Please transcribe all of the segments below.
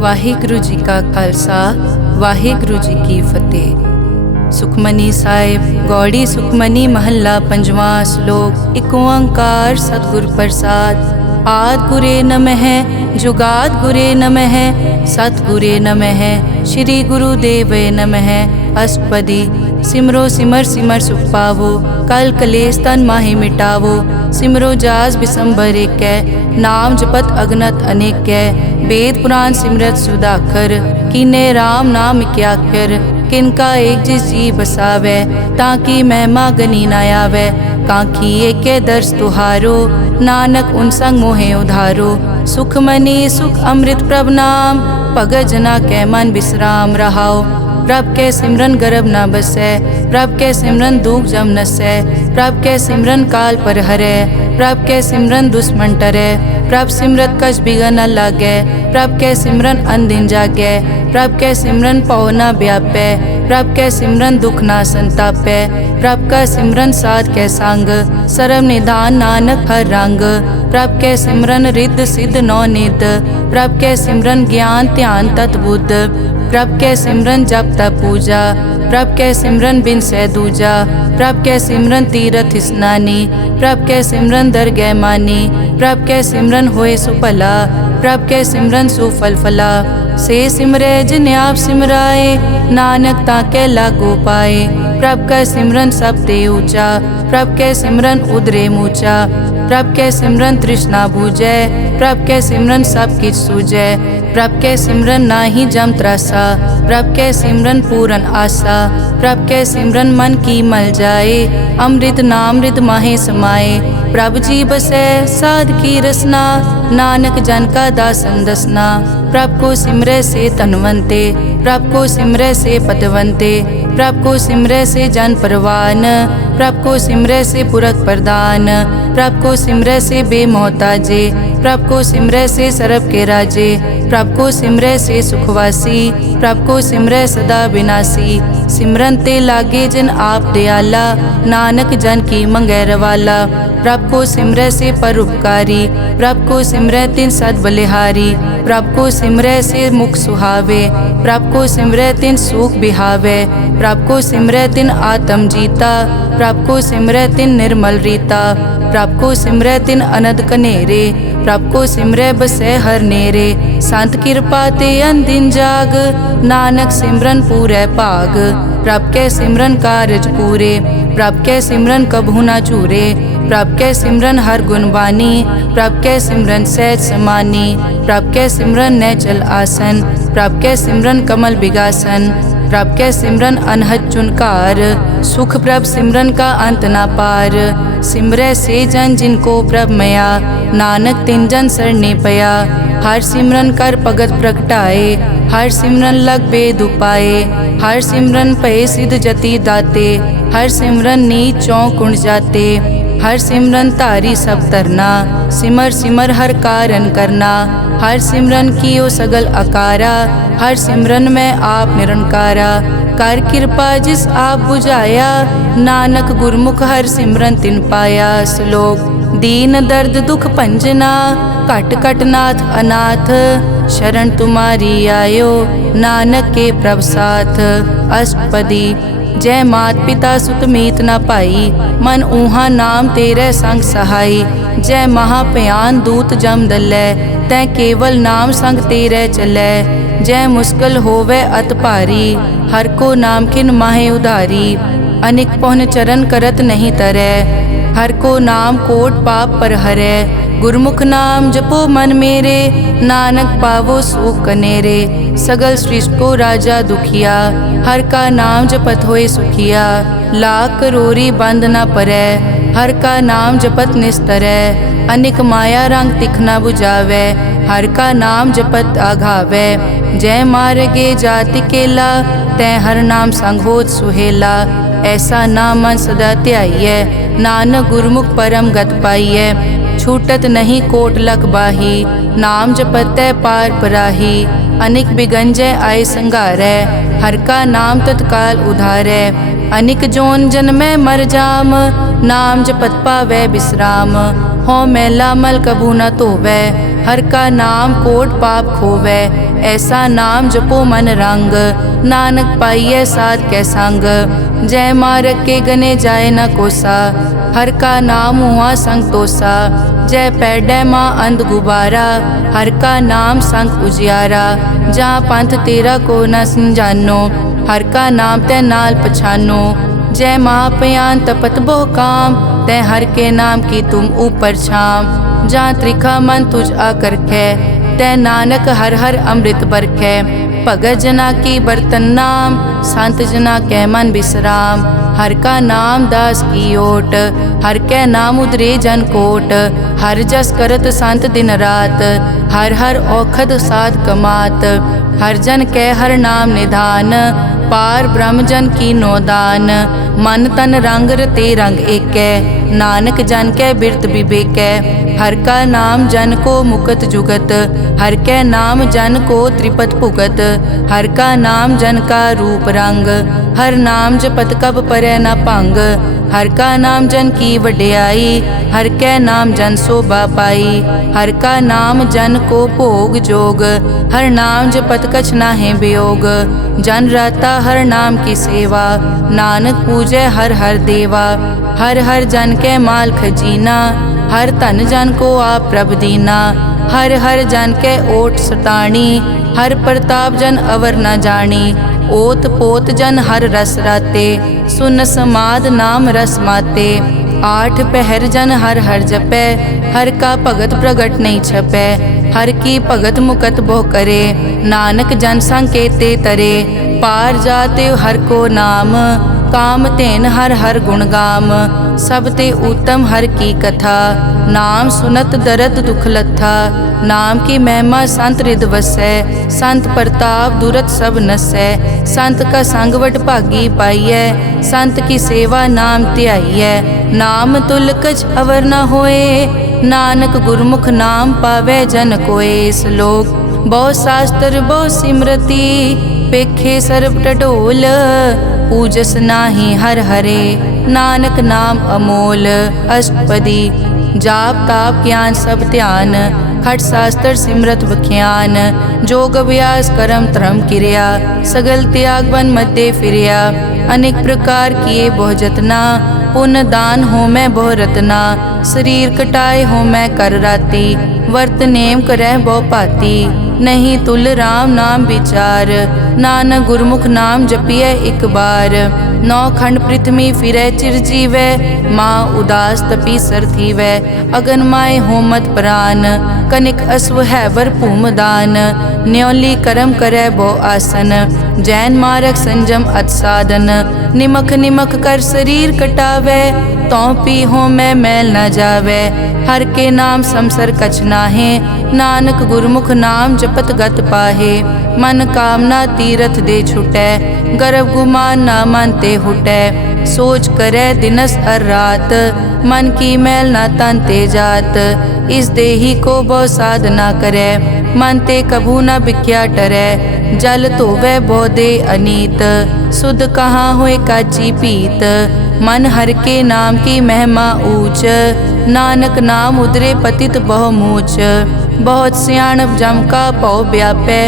ਵਾਹਿਗੁਰੂ ਜੀ ਕਾ ਖਾਲਸਾ ਵਾਹਿਗੁਰੂ ਜੀ ਕੀ ਫਤਿਹ। ਸੁਖਮਨੀ ਸਾਹਿਬ ਗੌੜੀ ਸੁਖਮਨੀ ਮਹੱਲਾ ਪੰਜਵਾਂ ਸ਼ਲੋਕ। ਇੱਕ ਓੰਕਾਰ ਸਤਿਗੁਰ ਪ੍ਰਸਾਦ। ਆਦਿ ਗੁਰੇ ਨਮః ਜੁਗਾਦਿ ਗੁਰੇ ਨਮঃ ਸਤਿਗੁਰੇ ਨਮঃ ਸ਼੍ਰੀ ਗੁਰੂ ਦੇਵੇ ਨਮঃ। ਅਸ਼ਟਪਦੀ। ਸਿਮਰੋ ਸਿਮਰ ਸਿਮਰ ਸੁਖ ਪਾਵੋ ਕਲ ਕਲੇਸ਼ ਤਨ ਮਾਹਿ ਮਿਟਾਵੋ। ਸਿਮਰੋ ਜਾਸ ਬਿਸੰਬਰ ਏਕੈ ਨਾਮ ਜਪਤ ਅਗਨਤ ਅਨੇਕੈ। वेद पुराण सिमरत सुधाकर कीने राम नाम क्याकर। किनका एक जिस जी बसावै ताकि महिमा गनी न आवै। कांखी एके दर्श तुहारो नानक उन संग मोहे उधारो। सुख मनी सुख अमृत प्रभ नाम भगत जना कै मन विश्राम रहाओ। प्रभ के सिमरन गर्भ न बसै प्रभ के सिमरन दुख जम नसै। प्रभ के सिमरन काल पर हरै प्रभ के सिमरन दुश्मन टरै। प्रभ सिमरत कछ बिगन न लागै प्रभ के सिमरन अनदिन जागै। प्रभ के सिमरन पौ न व्यापै प्रभ के सिमरन दुख न संतापै। प्रभ का सिमरन साध के संग सर्व निधान नानक हर रंग। प्रभ के सिमरन रिद्ध सिद्ध नौ निध प्रभ के सिमरन ज्ञान ध्यान तत बुद्ध। प्रभ के सिमरन जप तप पूजा प्रभ के सिमरन बिन सै दूजा। प्रभ के सिमरन तीरथ स्नानी प्रभ के सिमरन दरगह मानी। प्रभ के सिमरन होए सुफला प्रभ के सिमरन सुफल फला। से सिमरै जिन आप सिमराए नानक ताके लागो पाए। प्रभ का सिमरन सब ते ऊंचा प्रभ के सिमरन उदरे मूचा। प्रभ के सिमरन तृष्णा बूझै प्रभ के सिमरन सब किछ सूझै। प्रभ के सिमरन नाही जम त्रासा प्रभ के सिमरन पूरन आसा। प्रभ के सिमरन मन की मल जाए अमृत नामृत माहे समाए। प्रभ जी बसै साध की रसना नानक जन का दासन दसना। प्रभ को सिमरै से तनवंते प्रभ को सिमरै से पतवंते। प्रभ को सिमरै से जन परवान प्रभ को सिमरै से पुरख प्रदान। प्रभ को सिमरै से बेमोहताजे प्रभ को सिमरै से सरब के राजे। प्रभ को सिमरै से सुखवासी प्रभ को सिमरै सदा विनाशी। सिमरन ते लागे जिन आप दयाला नानक जन की मंगै रवाला। प्रभ को सिमरै से परोपकारी प्रभ को सिमरै तिन सद बलिहारी। प्रभ को सिमरै से मुख सुहावे प्रभ को सिमरै तिन सुख बिहावे। प्रभ को सिमरै तिन आत्म जीता प्रभ को सिमरै तिन निर्मल रीता। प्रभ को सिमरै तिन अनद कनेरे प्रभ को सिमरै बसै हर नेरे। संत कृपा ते अनदिन जाग नानक सिमरन पूरै भाग। प्रभ के सिमरन कारज पूरे प्रभ के सिमरन कबहू न चूरे। प्रभ के सिमरन हर गुण बानी प्रभ के सिमरन सहज समानी। प्रभ के सिमरन नैचल आसन प्रभ के सिमरन कमल बिगासन। प्रभ के सिमरन अनहद चुनकार सुख प्रभ सिमरन का अंत ना पार। सिमरै से जन जिनको प्रभ मया नानक तिन जन सरने पया। हर सिमरन कर भगत प्रगटाए हर सिमरन लग बेद उपाए। हर सिमरन पए सिद्ध जति दाते हर सिमरन नीच चौं कुंड जाते। हर सिमरन धारी सब तरना सिमर सिमर हर कारण करना। हर सिमरन कियो सगल अकारा हर सिमरन में आप निरंकारा। कर कृपा जिस आप बुझाया नानक गुरमुख हर सिमरन तिन पाया। श्लोक। दीन दर्द दुख भंजना घट घट नाथ अनाथ। शरण तुम्हारी आयो नानक के प्रभ साथ। अष्टपदी। जय मात पिता सुत मीत न पाई मन ऊहा नाम तेरे संग सहाई। जय महाभयान दूत जम दलै तै केवल नाम संग तेरे चलै। जय मुश्किल होवे अत भारी हर को नाम खिन माहे उधारी। अनिक पौन चरण करत नहीं तरै हर को नाम कोट पाप पर हरै। गुरमुख नाम जपो मन मेरे नानक पावो सुख कनेरे। सगल सृष्टि को राजा दुखिया हर का नाम जपत होए सुखिया। लाख करोरी बंद न परै हर का नाम जपत निस्तरै। अनिक माया रंग तिखना बुझावै हर का नाम जपत आघावै। जय मार्गे जाति केला तै हर नाम संग होत सुहेला। ऐसा नाम मन सदा ध्याइयै नानक गुरमुख परम गत पाइयै। छूटत नहीं कोट लख बाही नाम जपतै पार पराही। अनिक बिगंजय आय संघारै हर का नाम तत्काल उधारै। अनिक जोन जन्मै मर जाम नाम जपत पावै विश्राम। हो मैला मल कबू न धोवै हर का नाम कोट पाप खोवै। ऐसा नाम जपो मन रंग, नानक पाइयै साध कै संग। जय मारग के गने जाए न कोसा, हर का नाम हुआ संग तोसा। जय पैडै माँ अंध गुबारा, हर का नाम संग उजियारा। जहाँ पंथ तेरा को न समझानो, हर का नाम तै नाल पछानो। जय महापयान तपत बहु काम, तै हर के नाम की तुम ऊपर छाम। जहाँ त्रिखा मन तुझ आकर कै, तै नानक हर हर अमृत बरखै। भगत जना की बर्तन नाम, संत जना कै मन विश्राम। हर का नाम दास की ओट, हर कै नाम उदरे जन कोट। हर जस करत संत दिन रात, हर हर औखद साध कमात। हर जन कै हर नाम निधान, पार ब्रह्म जन की नोदान। मन तन रंग रते रंग एकै, नानक जन कै बिरत विवेकै। हर का नाम जन को मुकत जुगत, हर कै नाम जन को त्रिपत भुगत। हर का नाम जन का रूप रंग, हर नाम जपत कब परै न भंग। हर का नाम जन की वड्याई, हर कै नाम जन शोभा पाई। हर का नाम जन को भोग जोग, हर नाम जपत कछ नाहि वियोग। जन राता हर नाम की सेवा, नानक पूजै हर हर देवा। हर हर जन कै माल खजीना, हर धन जन को आप प्रभ दीना। हर हर जन कै ओट सताणी, हर प्रताप जन अवर न जानी। ओत पोत जन हर रस राते, सुन समाद नाम रस माते। आठ पहर जन हर हर जपै, हर का भगत प्रगट नहीं छपै। हर की भगत मुकत बहु करे, नानक जन संग केते तरे। पार जाते हर को नाम, काम तेन हर हर गुण गाम। सब ते उत्तम हर की कथा, नाम सुनत दरद दुख लथा। नाम की महिमा संत रिद वसै, संत प्रताप दुरत सब नसै। संत का संग वड भागी पाइयै, संत की सेवा नाम ध्याइयै। नाम तुल कछ अवर न होए, नानक गुरमुख नाम पावै जन कोए। श्लोक बहु शास्त्र बहु सिमरति, पेखे सर्ब टडोल। पूजस नाही हर हरे, नानक नाम अमोल। अष्टपदी जाप ताप ज्ञान सब ध्यान, खट शास्त्र सिमरत बख्यान। जोग अभ्यास करम धर्म क्रिया, सगल त्याग बन मध्य फिरिया। अनेक प्रकार किए बहु जतना, पुण्य दान हो मैं बहु रतना। शरीर कटाए हो मैं कर राती, वर्त नेम करह बहु पाती। नहीं तुल राम नाम विचार, नानक गुरमुख नाम जपिए एक बार। नौ खंड पृथ्वी फिरै चिर जीवै, माँ उदास तपी सर थीवै। अगन माय होमत प्राण, कनिक अश्व हैवर भूमदान। न्योली करम करै बहु आसन, जैन मारक संजम अत साधन। निमक निमक कर शरीर कटावै, तौ पी हो मैं मैल न जावै। हर के नाम समसर कछ नाहे, नानक गुरमुख नाम जपत गत पाहे। मन कामना तीरथ दे छुटै, गर्भ गुमान ना मन ते हुटै। सोच करे दिनस हर रात, मन की मैल ना तन ते जात। इस देही को बहु साधना करे, मन ते कभू न बिख्या टरै। जल धोवै बहु दे अनीत, सुध कहाँ होए काची पीत। मन हर के नाम की महिमा ऊंच, नानक नाम उदरे पतित बहु मूच। बहुत सियाणप जम का पौ व्यापै,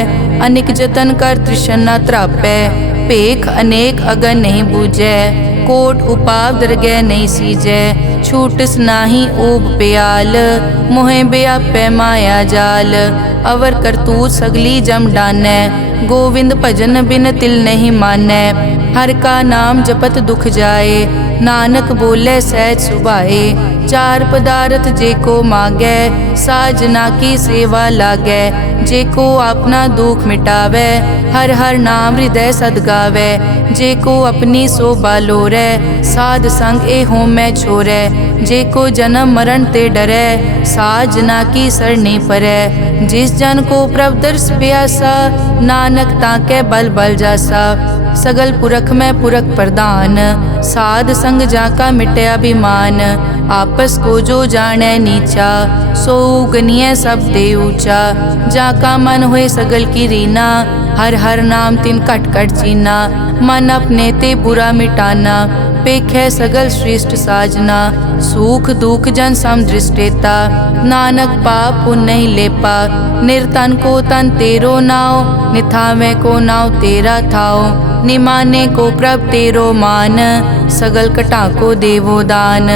अनिक जतन कर तृष्णा त्रापै। पेख अनेक अगन नहीं बूझै, कोट उपाव दरगह नहीं सीजै। छूटस नाही ऊब प्याल, मोहे व्यापै माया जाल। अवर करतूत सगली जम डानै, गोविंद भजन बिन तिल नहीं मानै। हर का नाम जपत दुख जाए, नानक बोले सहज सुभाए। चार पदार्थ जे को मांगै, साजना की सेवा लागै। जे को अपना दुख मिटावै, हर हर नाम हृदय सद गावै। जे को अपनी शोभा लोरै, साध संग ए हो मैं छोरै। जे को जन्म मरण ते डरै, साजना की सरनी परै। जिस जन को प्रभ दर्श प्यासा, नानक ताकै बल बल जासा। सगल पुरख में पुरख प्रधान, साध संग जाका मिटे अभिमान। आपस को जो जाने नीचा, सो गनिय सब दे ऊंचा। जाका मन होए सगल की रीना, हर हर नाम तिन कट कट चीना। मन अपने ते बुरा मिटाना, पेखै सगल श्रेष्ठ साजना, सुख दुख जन सम दृष्टेता। नानक पाप पुण्य नहीं लेपा, निर्तन को तन तेरो नाव। निथावे को नाव तेरा थाओ, निमाने को प्रभ तेरो मान। सगल कटा को देवो दान,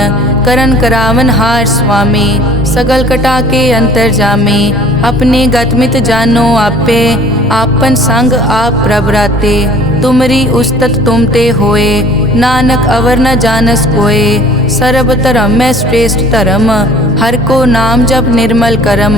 करन करावन हार स्वामी। सगल कटा के अंतर जामे, अपने गतमित जानो आपे। आपन संग आप प्रभ राते, तुमरी उस्तत तुम ते होए। नानक अवर न जानस कोए, सर्ब धर्म में श्रेष्ठ धर्म। हर को नाम जप निर्मल करम,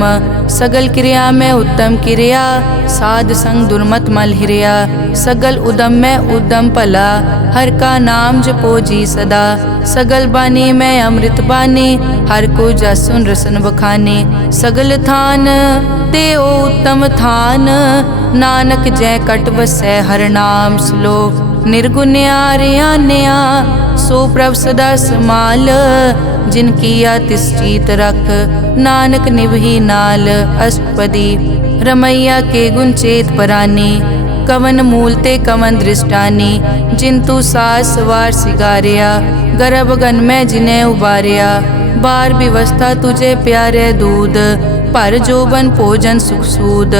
सगल क्रिया में उत्तम क्रिया। साध संग दुर्मत मल हिरिया, सगल उदम में उद्दम भला। हर का नाम जपो जी सदा, सगल बानी में अमृत बानी। हर को जस सुन रसन बखाने, सगल थान ते ओ उत्तम थान। नानक जय कट बसै हर नाम श्लोक। निर्गुण्या रियान्या सो प्रभ सदा समाल। जिनकी तिष्ठित रख, नानक निभही नाल। अष्टपदी रमैया के गुण चेत परानी, कवन मूल ते कवन दृष्टानी। जिंतु सास वार सिगारिया, गर्भ गन में जिन्हें उबारिया। बार व्यवस्था तुझे प्यारे दूध, पर जोबन भोजन सुख सूद।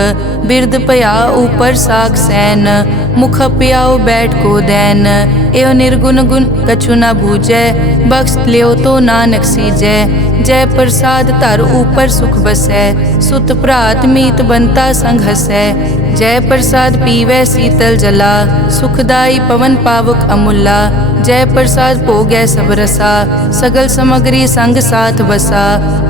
बिरद पया ऊपर साक सैन, मुख पियाओ बैठ को दैन। एव निर्गुण गुण कछु न बूझै, बख्श लियो तो नानक सीजै। जय प्रसाद धर ऊपर सुख बसै, सुत भ्रात मीत बनता संग हसै। जय प्रसाद पीवै शीतल जला, सुखदाई पवन पावक अमूला। जय प्रसाद भोगै सब रसा, सगल समग्री संग साथ बसा।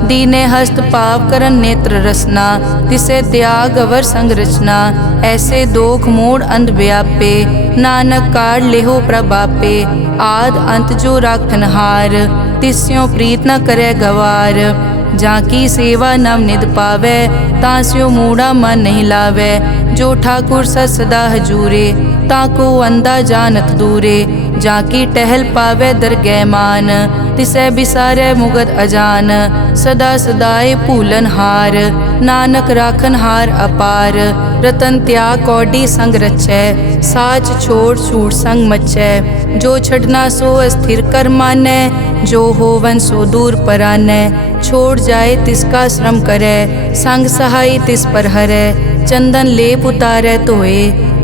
दीने हस्त पाव करन नेत्र रसना, तिसे त्याग अवर संग रचना। ऐसे दोख मोड़ अंध व्यापे, नानक काढ़ लेहो प्रभापे। आद अंत जो राखन हार, तिस्यों प्रीत न करे गवार। जाकी सेवा नव निध पावै, तास्यो मूढ़ा मन नहीं लावै। जो ठाकुर सदा हजूरे, ताको अंधा जानत दूरे। जाकी टहल पावै दरगह मान, तिसै बिसारै मुगद अजान। सदा सदाए भूलन हार, नानक राखन हार अपार। रतन त्याग कौडी संग रचै, साच छोड़ छूट संग मचै। जो छड़ना सो अस्थिर कर मानै, जो होवन सो दूर परानै। छोड़ जाए तिसका श्रम करै, संग सहाय तिस पर हरै। चंदन लेप उतारै धोए,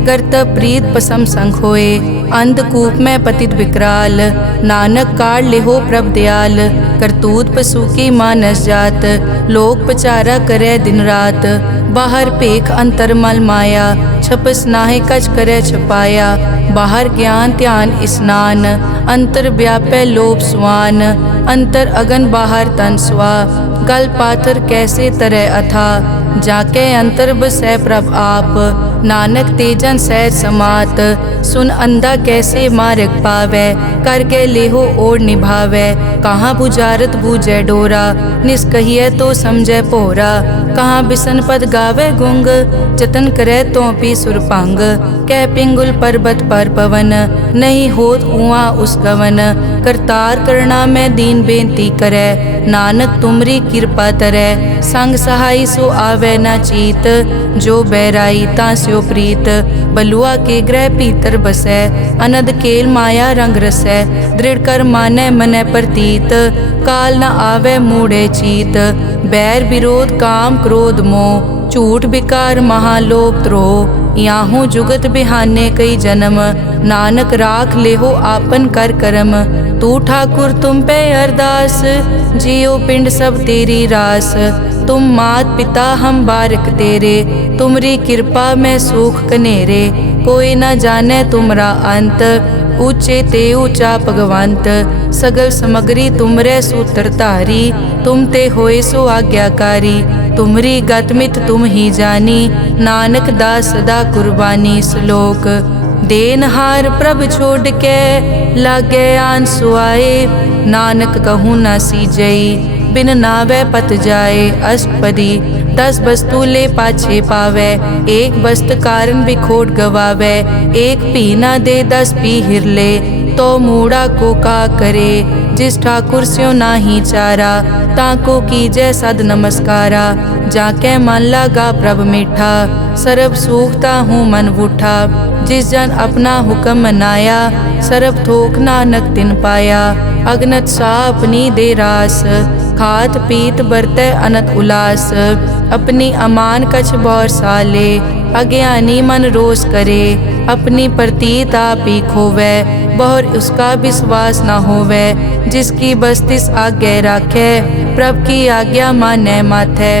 करतब प्रीत पसम संग होए। अंधकूप में पतित विकराल, नानक काढ़ लेहो प्रभ दयाल। करतूत पशु की मानस जात, लोक पचारा करे दिन रात। बाहर पेख अंतर मल माया, छपस नाहे कच करे छपाया। बाहर ज्ञान ध्यान स्नान, अंतर व्यापै लोभ स्वान। अंतर अगन बाहर तन स्वा, गल पाथर कैसे तरह अथा। जाके अंतर बसै प्रभ आप, नानक तेजन सहज समात। सुन अंधा कैसे मार्ग पावै, कर के लेहो ओर निभावै। कहाँ बुझारत बूझै डोरा, निष्कहिए तो समझै पोरा। कहाँ बिसन पद गावे गुंग, जतन करे तो पी सुरपांग। कह पिंगुल पर्वत पर पवन, नहीं होत उआ उस गवन। करतार करना में दीन बेनती करे, नानक तुमरी कृपा तरै। संग सहाय सो आवे न चीत, जो बैराई तास्यो प्रीत। बलुआ के ग्रह भीतर बसै, अनद केल माया रंग रसै। दृढ़ कर मानै मनै प्रतीत, काल न आवे मूढ़े चीत। बैर विरोध काम क्रोध मोह, झूठ विकार महालोभ द्रोह। याहू जुगत बिहाने कई जन्म, नानक राख लेहो आपन कर करम। तू ठाकुर तुम पे अरदास, जियो पिंड सब तेरी रास। तुम मात पिता हम बारक तेरे, तुमरी कृपा में सुख कनेरे। कोई न जाने तुमरा अंत, ऊंचे ते ऊंचा भगवंत। सगल समग्री तुमरे सूत्र धारी, तुम ते होए सो आज्ञाकारी। तुमरी गतमित तुम ही जानी, नानक दास सदा कुर्बानी। श्लोक देनहार प्रभ छोड़ के, लागे आन सुआए। नानक कहूँ न सीजई, बिन नावे पत जाए। अष्टपदी 10 वस्तु ले पाछे पावे, एक वस्त कारण बिखोट गवावे। एक पी न दे 10 पी हिरले, तो मूढ़ा को का करे। जिस ठाकुर स्यो नाही चारा, ताको कीजै सद नमस्कारा। जाके मन लागा प्रभ मीठा, सरब सूखता हूँ मन बूठा। जिस जन अपना हुक्म मनाया, सरब थोक नानक तिन पाया। अगनत सा अपनी दे रास, खात पीत बरतै अनत उलास। अपनी अमान कछ बौर साले, अज्ञानी मन रोस करे। अपनी प्रतीत आप ही खोवै, बहुर उसका विश्वास न होवै। जिसकी बस्तिस आज्ञा राखै, प्रभ की आज्ञा मानै माथै।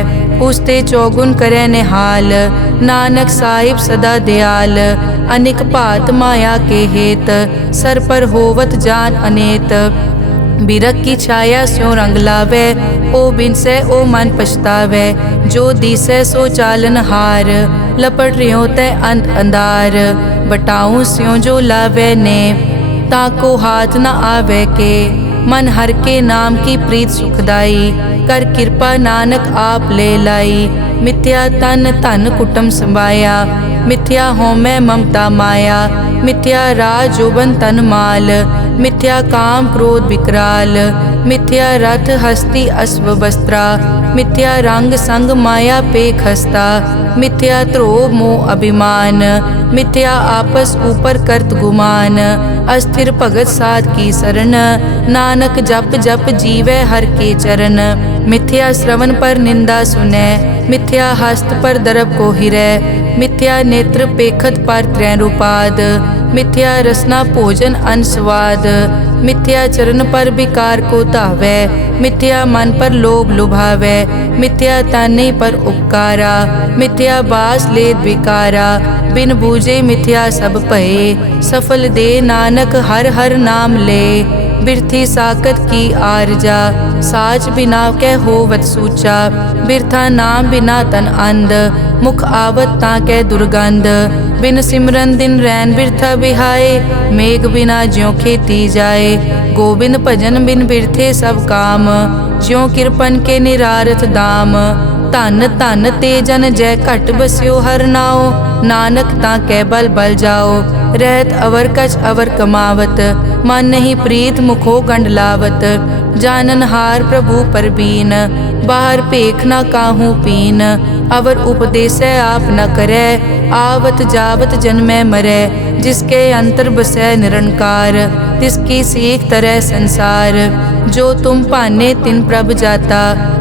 उसते चौगुन करे निहाल, नानक साहिब सदा दयाल। अनिक भात माया के हेत, सर पर होवत जान अनेत। बिरख की छाया स्यों रंग लावे, ओ बिनसे ओ मन पछतावे। जो दिसै सो चालन हार, लपट रियो तै अंत अंधार। बटाऊं स्यों जो लावे ने, ताको हाथ न आवे के। मन हर के नाम की प्रीत सुखदाई, कर कृपा नानक आप ले लाई। मिथ्या तन धन कुटुम संभाया, मिथ्या होमै ममता माया। मिथ्या राज जोबन तन माल, मिथ्या काम क्रोध विकराल। मिथ्या रथ हस्ती अश्व वस्त्रा, मिथ्या रंग संग माया पे खस्ता। मिथ्या ध्रोह मोह अभिमान, मिथ्या आपस ऊपर करत गुमान। अस्थिर भगत साध की शरण, नानक जप जप जीवै हर के चरण। मिथ्या श्रवण पर निंदा सुनै, मिथ्या हस्त पर दरब को हिरै। मिथ्या नेत्र पेखत पर त्रैरूपाद, मिथ्या रसना भोजन अन स्वाद। मिथ्या चरण पर विकार को धावै, मिथ्या मन पर लोभ लुभावै। मिथ्या ताने पर उपकारा, मिथ्या बास लेत विकारा। बिन बूझे मिथ्या सब भये, सफल दे नानक हर हर नाम ले। बिरथी साकत की आरजा, साच बिना कै होवत सूचा। बिरथा नाम बिना तन अंध, मुख आवत ताकै दुर्गंध। बिन सिमरन दिन रैन बिरथा बिहाए, मेघ बिना ज्यों खेती जाए। गोबिंद भजन बिन बिरथे सब काम, ज्यों किरपन के निरारथ दाम। धन धन ते जन जय घट बस्यो हर नाओ, नानक ताकै बल बल जाओ। रहत अवर कछ अवर कमावत, मन नहीं प्रीत मुखो गंड लावत। जानन हार प्रभु परबीन, बाहर पेख न काहू पीन। अवर उपदेसै आप न करै, आवत जावत जन्मै मरै। जिसके अंतर बसै निरंकार, तिसकी सीख तरह संसार। जो तुम पाने तिन प्रभ जाता,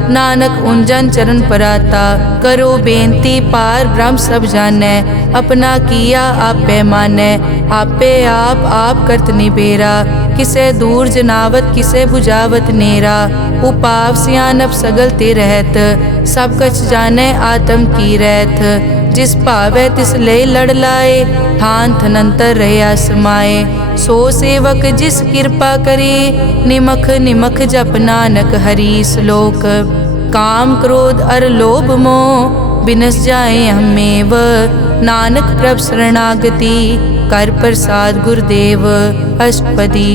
नानक उंजन चरण पराता। करो बेनती पार ब्रह्म सब जानै, अपना किया आप पैमानै। आपे आप करत निबेरा, किसे दूर जनावत किसे बुझावत नेरा। उपाव सियानप सगल ते रहत, सब कछ जानै आत्म की रहत। जिस भावै तिस ले लड़ लाए, थान थनंतर रहया समाए। सो सेवक जिस कृपा करी, निमख निमख जप नानक हरि श्लोक। काम क्रोध अर लोभ मोह, बिनस जाए हमेव। नानक प्रभ शरणागति, कर प्रसाद गुरुदेव। अष्टपदी।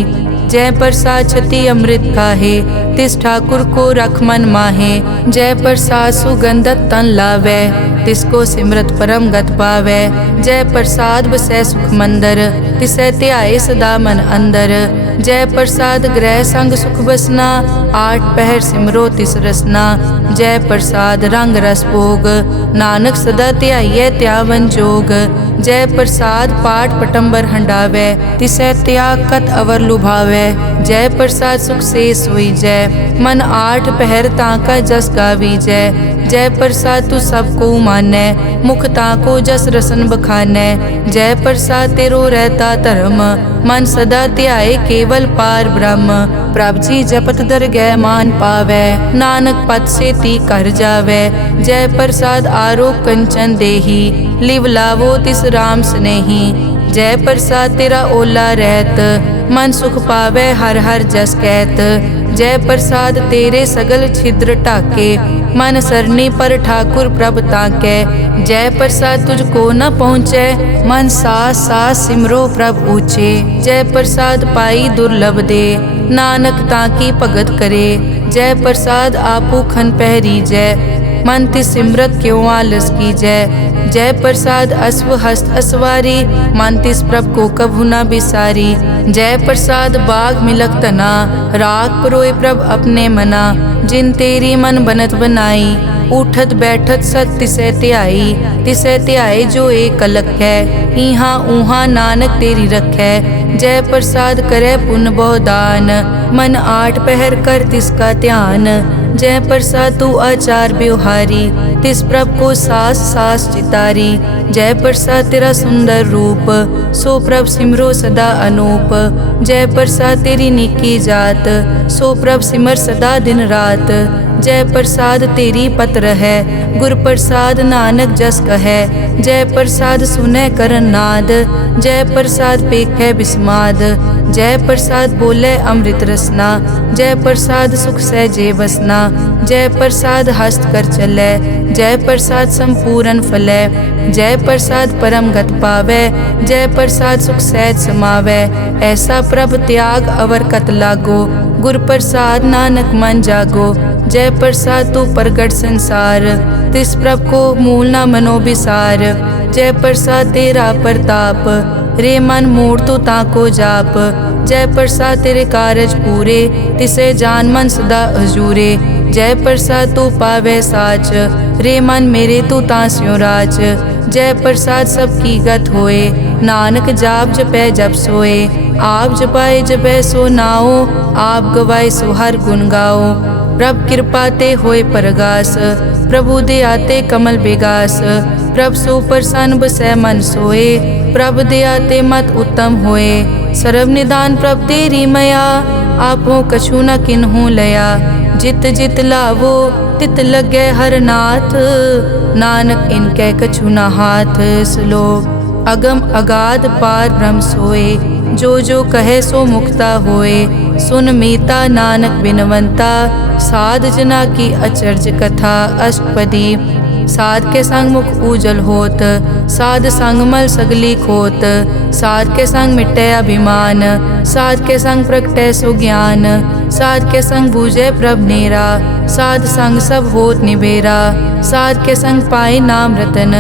जय प्रसाद छति अमृत खाहे, तिस ठाकुर को रख मन माहे। जय प्रसाद सुगंधत तन लावै, तिसको सिमरत परम गत पावै। जय प्रसाद बसै सुख मंदर, तिसै ध्याए सदा मन अंदर। जय प्रसाद ग्रह संग सुख बसना, आठ पहर सिमरो तिस रसना। जय प्रसाद रंग रस भोग, नानक सदा ध्याइयै त्यावन जोग। जय प्रसाद पाठ पटंबर हंडावै, तिसै त्याग कत अवर लुभावै। जय प्रसाद सुख से सोई जय, मन आठ पहर ताका जस गावी जय। जय प्रसाद तू सबको मानै, मुख ताको जस रसन बखानै। जय प्रसाद तेरो रहता धर्म, मन सदा ध्याए केवल पार ब्रह्म। प्रभ जी जपत दरगह मान पावै, नानक पद से ती कर जावै। जय प्रसाद आरोग कंचन देही, लिव लावो तिस राम स्नेही। जय प्रसाद तेरा ओला रहत, मन सुख पावै हर हर जस कहत। जय प्रसाद तेरे सगल छिद्र ढाके, मन सरनी पर ठाकुर प्रभ ताकै। जय प्रसाद तुझको न पहुँचै, मन सास सास सिमरो प्रभ ऊँचे। जय प्रसाद पाई दुर्लभ दे, नानक ताकी भगत करे। जय प्रसाद आपू खन पहरी जय, मन तिस सिमरत क्यों आलस की जय प्रसाद अश्व हस्त असवारी, मन तिस प्रभ को कभु न बिसारी। जय प्रसाद बाग मिलक तना, राग परोए प्रभ अपने मना। जिन तेरी मन बनत बनाई, उठत बैठत सत तिसै ध्याई जो एक अलग है। इहाँ ऊहाँ नानक तेरी रखै, जय प्रसाद करे पुन बहुदान। मन आठ पहर कर तिसका ध्यान, जय प्रसाद तू आचार व्यवहारी। तिस प्रभ को सास सास चितारी, जय प्रसाद तेरा सुंदर रूप। सो प्रभ सिमरो सदा अनूप, जय प्रसाद तेरी निकी जात। सो प्रभ सिमर सदा दिन रात, जय प्रसाद तेरी पत्र है। गुर प्रसाद नानक जस कहे, जय प्रसाद सुनै करन नाद। जय प्रसाद पेखै बिस्माद, जय प्रसाद बोले अमृत रसना। जय प्रसाद सुख सहजे बसना, जय प्रसाद हस्त कर चलै। जय प्रसाद संपूर्ण फलै, जय प्रसाद परम गत पावै। जय प्रसाद सुख सहज समावै, ऐसा प्रभ त्याग अवर कत लागो। गुर प्रसाद नानक मन जागो, जय प्रसाद तू प्रगट संसार। तिस प्रभ को मूल न मनो बिसार, जय प्रसाद तेरा प्रताप। रे मन मूढ़ तू ताको जाप, जय प्रसाद तेरे कारज पूरे। तिसे जान मन सदा हजूरे, जय प्रसाद तू पावे साच। रे मन मेरे तू तास्यो राज, जय प्रसाद सबकी गत होए। नानक जाप जपै जप सोए, आप जपाए जपै सो नाओ। आप गवाए सो हर गुण गाओ, प्रभ कृपा ते होए परगास। प्रभु दे आते कमल बेगास, प्रभ सो प्रसन्न बसै मन सोए। प्रभ दे आते मत उत्तम होए, सर्व निदान प्रभ तेरी मया। आपो कछु न किन्हु लया, जित जित लावो तित लगे हर नाथ। नानक इनके कछु न हाथ। श्लोक अगम अगाध पार ब्रह्म सोए, जो कहे सो मुक्ता होए। सुन मीता नानक बिनवंता, साध जना की अचर्ज कथा। अष्टपदी साध के संग मुख उजल होत, साध संग मल सगली खोत। साध के संग मिटे अभिमान, साध के संग प्रगटे सो ज्ञान। साध के संग बूझे प्रभ नेरा, साध संग सब होत निबेरा। साध के संग पाए नाम रतन,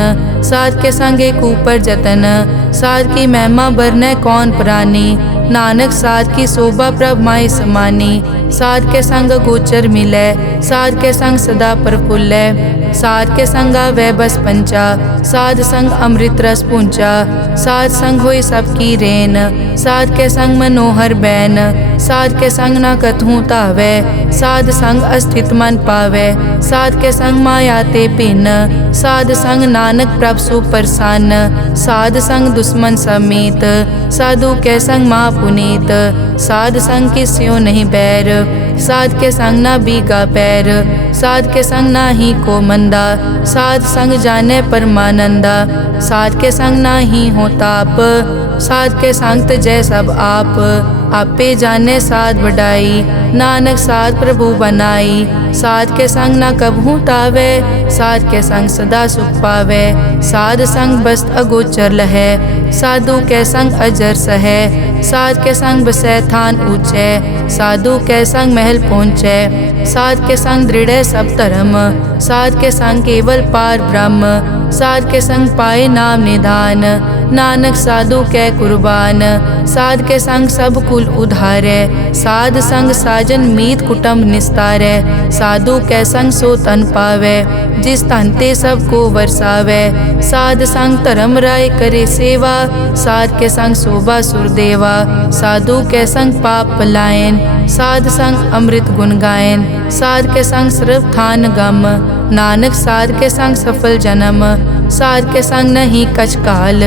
साध के संग एक ऊपर जतन। साध की महिमा बरने कौन प्राणी, नानक साध की शोभा प्रभ माय समानी। साध के संग गोचर मिलै, साध के संग सदा प्रफुल्लै। साध के संग आवे बस पंचा, साध संग अमृत रस पूंचा। साध संग होई सबकी रेन, साध के संग मनोहर बैन। साध के संग न कथूं तावै, साध संग अस्थित मन पावै। साध के संग माया ते भिन्न, साध संग नानक प्रभ सुप्रसन्न। साध संग दुश्मन समीत, साधु के संग महापुनीत। साध संग किस्यो नहीं बैर, साध के संग ना बीगा पैर। साध के संग ना ही को मंदा, साध संग जाने परमानंदा। साध के संग ना ही हो ताप, साध के संग तजै सब आप। आपे जाने साध बढ़ाई, नानक साध प्रभु बनाई। साध के संग ना कबहू तावे, साध के संग सदा सुख पावे। साध संग बस्त अगोचर लहै, साधु के संग अजर सहै। साध के संग बसै थान ऊंचे, साधु के संग महल पहुँचै। साध के संग दृढ़ सब धर्म, साध के संग केवल पार ब्रह्म। साध के संग पाए नाम निधान, नानक साधु कै कुर्बान। साध के संग सब कुल उधारै, साध संग साजन मीत कुटुंब निस्तारै। साधु कै संग सो तन पावै, जिस तन ते सबको वरसावै। साध संग धर्म राय करे सेवा, साध के संग शोभा सुरदेवा। साधु के संग पाप पलायन, साध संग अमृत गुण गायन। साध के संग सर्व थान गम, नानक साध के संग सफल जन्म। साध के संग नहीं कछ काल,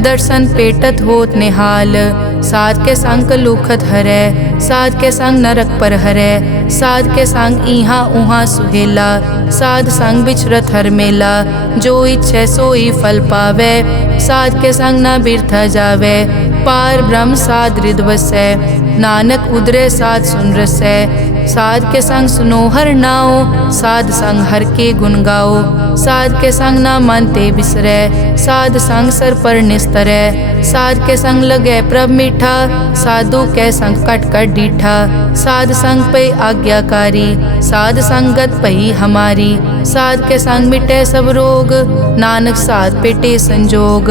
दर्शन पेटत होत निहाल। साध के संग लूखत हरै, साध के संग नरक पर हरै। साध के संग इहाँ उहाँ सुहेला, साध संग बिछरत हर मेला। जो इच्छै सोई फल पावै, साध के संग न बिरथा जावै। पार ब्रह्म साध हृद बसै, नानक उदरे साध सुन रसै। साध के संग सुनो हर नाओ, साध संग हर के गुण गाओ। साध के संग ना मन ते बिसरै, साध संग सर पर निस्तरै। साध के संग लगे प्रभ मीठा, साधु के संग कट कट डीठा। साध संग पे आज्ञाकारी, साध संगत पई हमारी। साध के संग मिटे सब रोग, नानक साध पेटे संजोग।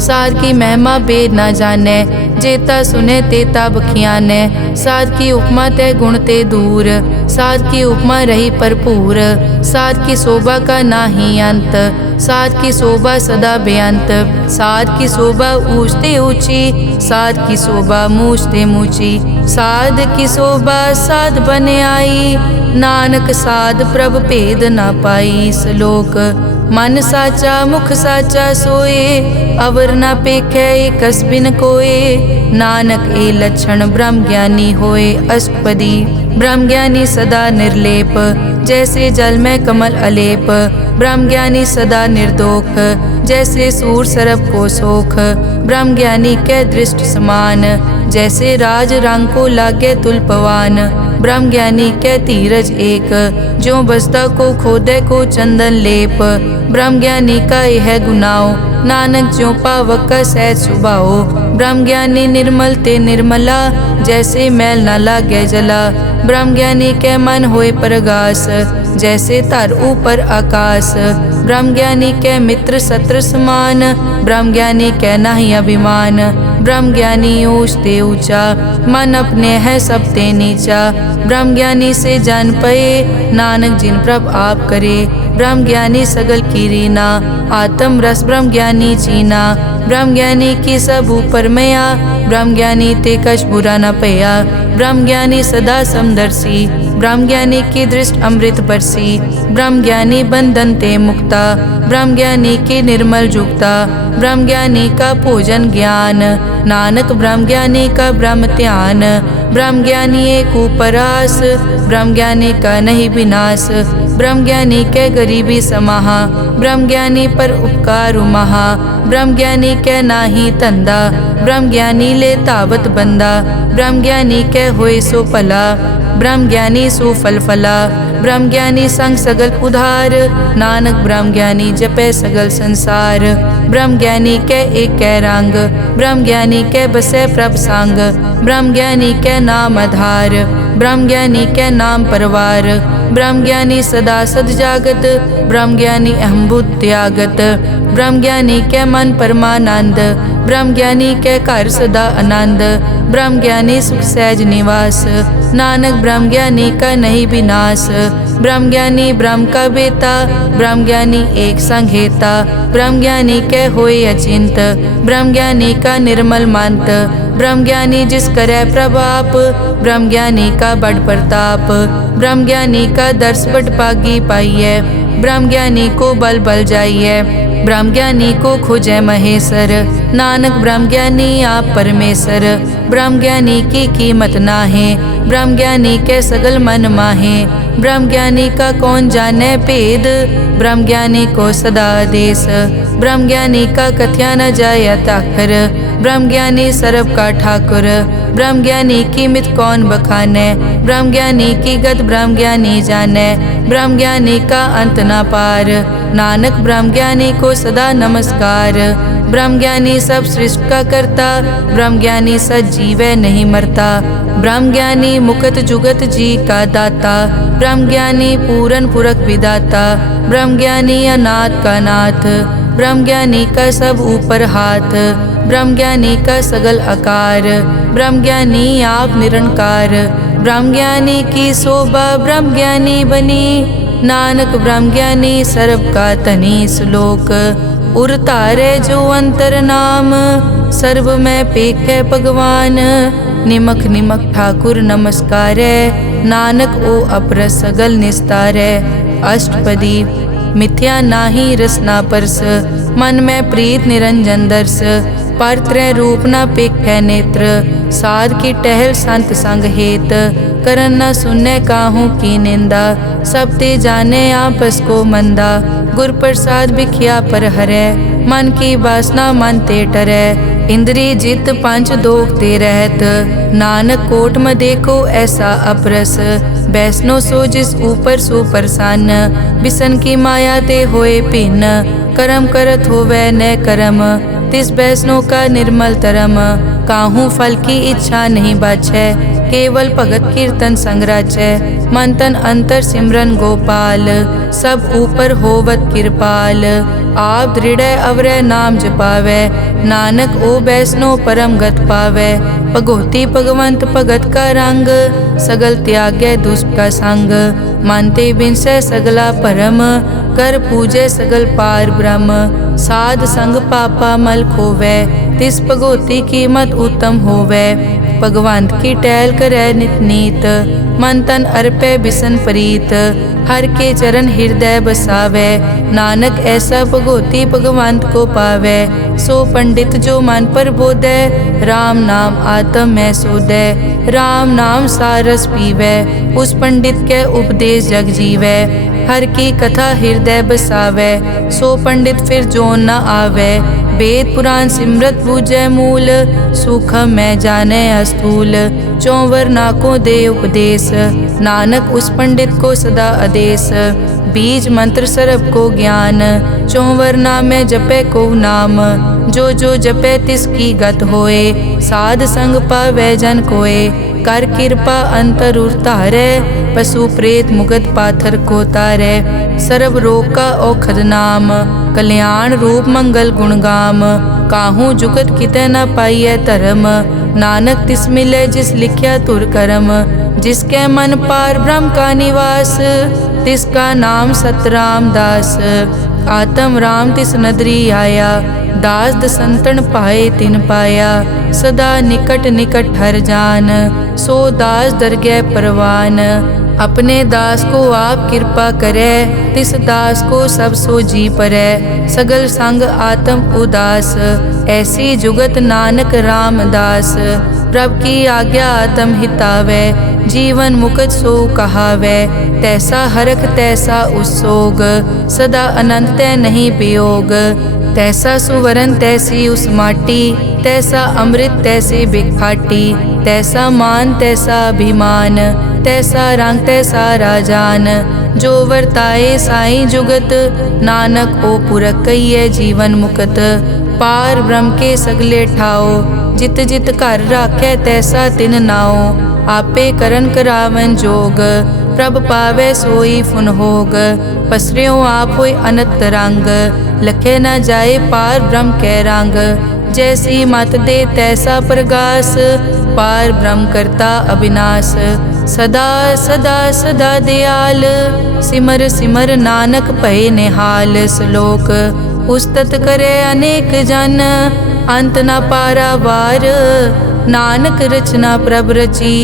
साध की महिमा बेद ना जाने, जेता सुने तेता बखियाने। साध की उपमा ते गुण ते दूर, साध की उपमा रही भरपूर। साध की शोभा का नाही अंत, साध की शोभा सदा बेअंत। साध की शोभा ऊंचते ऊंची, साध की शोभा मूछते मूची। साध की शोभा साध बने आई, नानक साध प्रभ भेद ना पाई। श्लोक मन साचा मुख साचा सोए, अवर ना पेखै एकस बिन कोए। नानक ए लक्षण ब्रह्म ज्ञानी होए। अष्टपदी ब्रह्म ज्ञानी सदा निर्लेप, जैसे जल में कमल अलेप। ब्रह्म ज्ञानी सदा निर्दोख, जैसे सूर सरब को सोख। ब्रह्म ज्ञानी के दृष्ट समान, जैसे राज रंग को लागे तुलपवान। ब्रह्म ज्ञानी के धीरज एक, जो बसता को खोदे को चंदन लेप। ब्रह्म ज्ञानी का यह गुनाओ, नानक ज्यों पावक का सहज सुभाओ। ब्रह्म ज्ञानी निर्मल ते निर्मला, जैसे मैल न लागे जला। ब्रह्म ज्ञानी के मन होए प्रगास, जैसे तर ऊपर आकाश। ब्रह्म ज्ञानी के मित्र शत्रु समान, ब्रह्म ज्ञानी के नहीं अभिमान। ब्रह्म ज्ञानी ऊंच ते ऊंचा, मन अपने है सब ते नीचा। ब्रह्म ज्ञानी से जान पए, नानक जिन प्रभ आप करे। ब्रह्म ज्ञानी सगल की रीना, आत्म रस ब्रह्म ज्ञानी चीना। ब्रह्म ज्ञानी की सब ऊपर मया, ब्रह्म ज्ञानी ते कछ बुरा न पया। ब्रह्म ज्ञानी सदा समदर्शी, ब्रह्म ज्ञानी की दृष्टि अमृत बरसी। ब्रह्म ज्ञानी बंधन ते मुक्ता, ब्रह्म ज्ञानी की निर्मल जुक्ता। ब्रह्म ज्ञानी का भोजन ज्ञान, नानक ब्रह्म ज्ञानी का ब्रह्म ध्यान। ब्रह्म ज्ञानी एक उपरास, ब्रह्म ज्ञानी का नहीं विनाश। ब्रह्म ज्ञानी के गरीबी समाहा, ब्रह्म ज्ञानी पर उपकार उमहा। ब्रह्म ज्ञानी के नाही तंदा, ब्रह्म ज्ञानी ले तावत बंदा। ब्रह्म ज्ञानी के होए सो फला, ब्रह्म ज्ञानी सो फल फला। ब्रह्म ज्ञानी संग सगल उधार, नानक ब्रह्म ज्ञानी जपे सगल संसार। ब्रह्म ज्ञानी के एक कै रंग, ब्रह्म ज्ञानी के बसे प्रभ संग। ब्रह्म ज्ञानी के नाम आधार, ब्रह्म ज्ञानी के नाम परवार। ब्रह्म ज्ञानी सदा सद जागत, ब्रह्म ज्ञानी अहम बुद्धि त्यागत। ब्रह्म ज्ञानी के मन परमानंद, ब्रह्म ज्ञानी के घर सदा आनंद। ब्रह्म ज्ञानी सुख सहज निवास, नानक ब्रह्म ज्ञानी का नहीं विनाश। ब्रह्म ज्ञानी ब्रह्म का बेटा, ब्रह्म ज्ञानी एक संग हेता। ब्रह्म ज्ञानी के होए अचिंत, ब्रह्म ज्ञानी का निर्मल मंत। ब्रह्म ज्ञानी जिस करे प्रभाप, ब्रह्म ज्ञानी का बड़ प्रताप। ब्रह्म ज्ञानी का दर्श बड़ पागी पाइये, ब्रह्म ज्ञानी को बल बल जाइए। ब्रह्म ज्ञानी को खोजे महेश्वर, नानक ब्रह्म ज्ञानी आप परमेश्वर। ब्रह्म ज्ञानी की कीमत नाहे, ब्रह्म ज्ञानी के सगल मन माहे। ब्रह्म ज्ञानी का कौन जाने भेद, ब्रह्म ज्ञानी को सदा आदेश। ब्रह्म ज्ञानी का कथ्या न जाय ताखर, ब्रह्म ज्ञानी सर्व का ठाकुर। ब्रह्म ज्ञानी की मित कौन बखाने, ब्रह्म ज्ञानी की गत ब्रह्म ज्ञानी जाने। ब्रह्म ज्ञानी का अंत न पार, नानक ब्रह्म ज्ञानी को सदा नमस्कार। ब्रह्म ज्ञानी सब सृष्टि का करता, ब्रह्म ज्ञानी सजीवै नहीं मरता। ब्रह्म ज्ञानी मुकत जुगत जी का दाता, ब्रह्म ज्ञानी पूरन पुरख विदाता। ब्रह्म ज्ञानी अनाथ का नाथ, ब्रह्म ज्ञानी का सब ऊपर हाथ। ब्रह्म ज्ञानी का सगल आकार, ब्रह्म ज्ञानी आप निरंकार। ब्रह्म ज्ञानी की शोभा ब्रह्म ज्ञानी बनी, नानक ब्रह्म ज्ञानी सर्व का तनी। श्लोक उर तारे जो अंतर नाम, सर्व में पेखे भगवान। निमक निमक ठाकुर नमस्कारे, नानक ओ अपर सगल निस्तारे। अष्टपदी मिथ्या नाही रसना परस, मन में प्रीत निरंजन दर्श। परत्रय रूप न पेखे नेत्र, साध की टहल संत संग हेत। करन न सुनने काहू की निंदा, सब ते जाने आपस को मंदा। गुर प्रसाद बिखिया पर हरै, मन की वासना मन ते टरै। इंद्री जित पंच दोख ते रहत, नानक कोट में देखो ऐसा अपरस। वैष्णो सो जिस ऊपर सो प्रसन्न, बिसन की माया ते होए भिन्न। कर्म करत होवै न कर्म, तिस वैष्णो का निर्मल तरम। काहू फल की इच्छा नहीं बाछै, केवल भगत कीर्तन संग राचै। मन तन अंतर सिमरन गोपाल, सब ऊपर होवत कृपाल। आप दृढ़ अवरै नाम जपावै, नानक ओ वैष्णो परम गत पावै। भगोती भगवंत भगत का रंग, सगल त्यागै दुष्ट का संग। मानते बिनसै सगला भरम, कर पूजै सगल पार ब्रह्म। साध संग पापा मल खोवै, तिस भगोती कीमत उत्तम होवै। भगवंत की टहल करै नित नीत, मन तन अर्पै बिसन प्रीत। हर के चरण हृदय बसावै, नानक ऐसा भगोती भगवंत को पावै। सो पंडित जो मन पर बोधै, राम नाम आत्म में सोधै। राम नाम सारस पीवै, उस पंडित के उपदेश जग जीवै। हर की कथा हृदय बसावै, सो पंडित फिर जोन न आवै। वेद पुराण सिमरत बूझै मूल, सूखम में जाने अस्थूल। चौवर ना को दे उपदेश, नानक उस पंडित को सदा आदेश। बीज मंत्र सरब को ज्ञान, चौवर ना में जपे को नाम। जो जो जपे तिसकी गत होए, साध संग पावै जन कोए। कर कृपा अंतर उतारै, पशु प्रेत मुगत पाथर को तारै। सर्व रोग का औखद नाम, कल्याण रूप मंगल गुणगाम। काहू जुगत कितै न पाइयै धर्म, नानक तिस मिलै जिस लिख्या तुर करम। जिसके मन पार ब्रह्म का निवास, तिसका नाम सतराम दास। आत्म राम तिस नदरी आया, दास दसंतन पाए तिन पाया। सदा निकट निकट हर जान, सो दास दरगह परवान। अपने दास को आप कृपा करे, तिस दास को सब सो जी परै। सगल संग आत्म उदास, ऐसी जुगत नानक रामदास। प्रभ की आज्ञा आत्म हितावै, जीवन मुकत सो कहावै। तैसा हरख तैसा उसोग, सदा अनंत तै नहीं वियोग। तैसा सुवरन तैसी उस माटी, तैसा अमृत तैसे बिखाटी। तैसा मान तैसा अभिमान, तैसा रंग तैसा राजान। जो वर्ताए साई जुगत, नानक ओ पुरख कहिए जीवन मुकत। पार ब्रह्म के सगले ठाओ, जित जित घर राखै तैसा तिन नाओ। आपे करन करावन जोग, प्रभ पावै सोई फुन होग। पसरियों आप होय अनंत रंग, लखे न जाए पार ब्रह्म कै रंग। जैसी मत दे तैसा प्रगास, पार ब्रह्म करता अविनाश। सदा सदा सदा दयाल, सिमर सिमर नानक भय निहाल। श्लोक उस्तत करे अनेक जन, अंत न पारावार। नानक रचना प्रभ रची,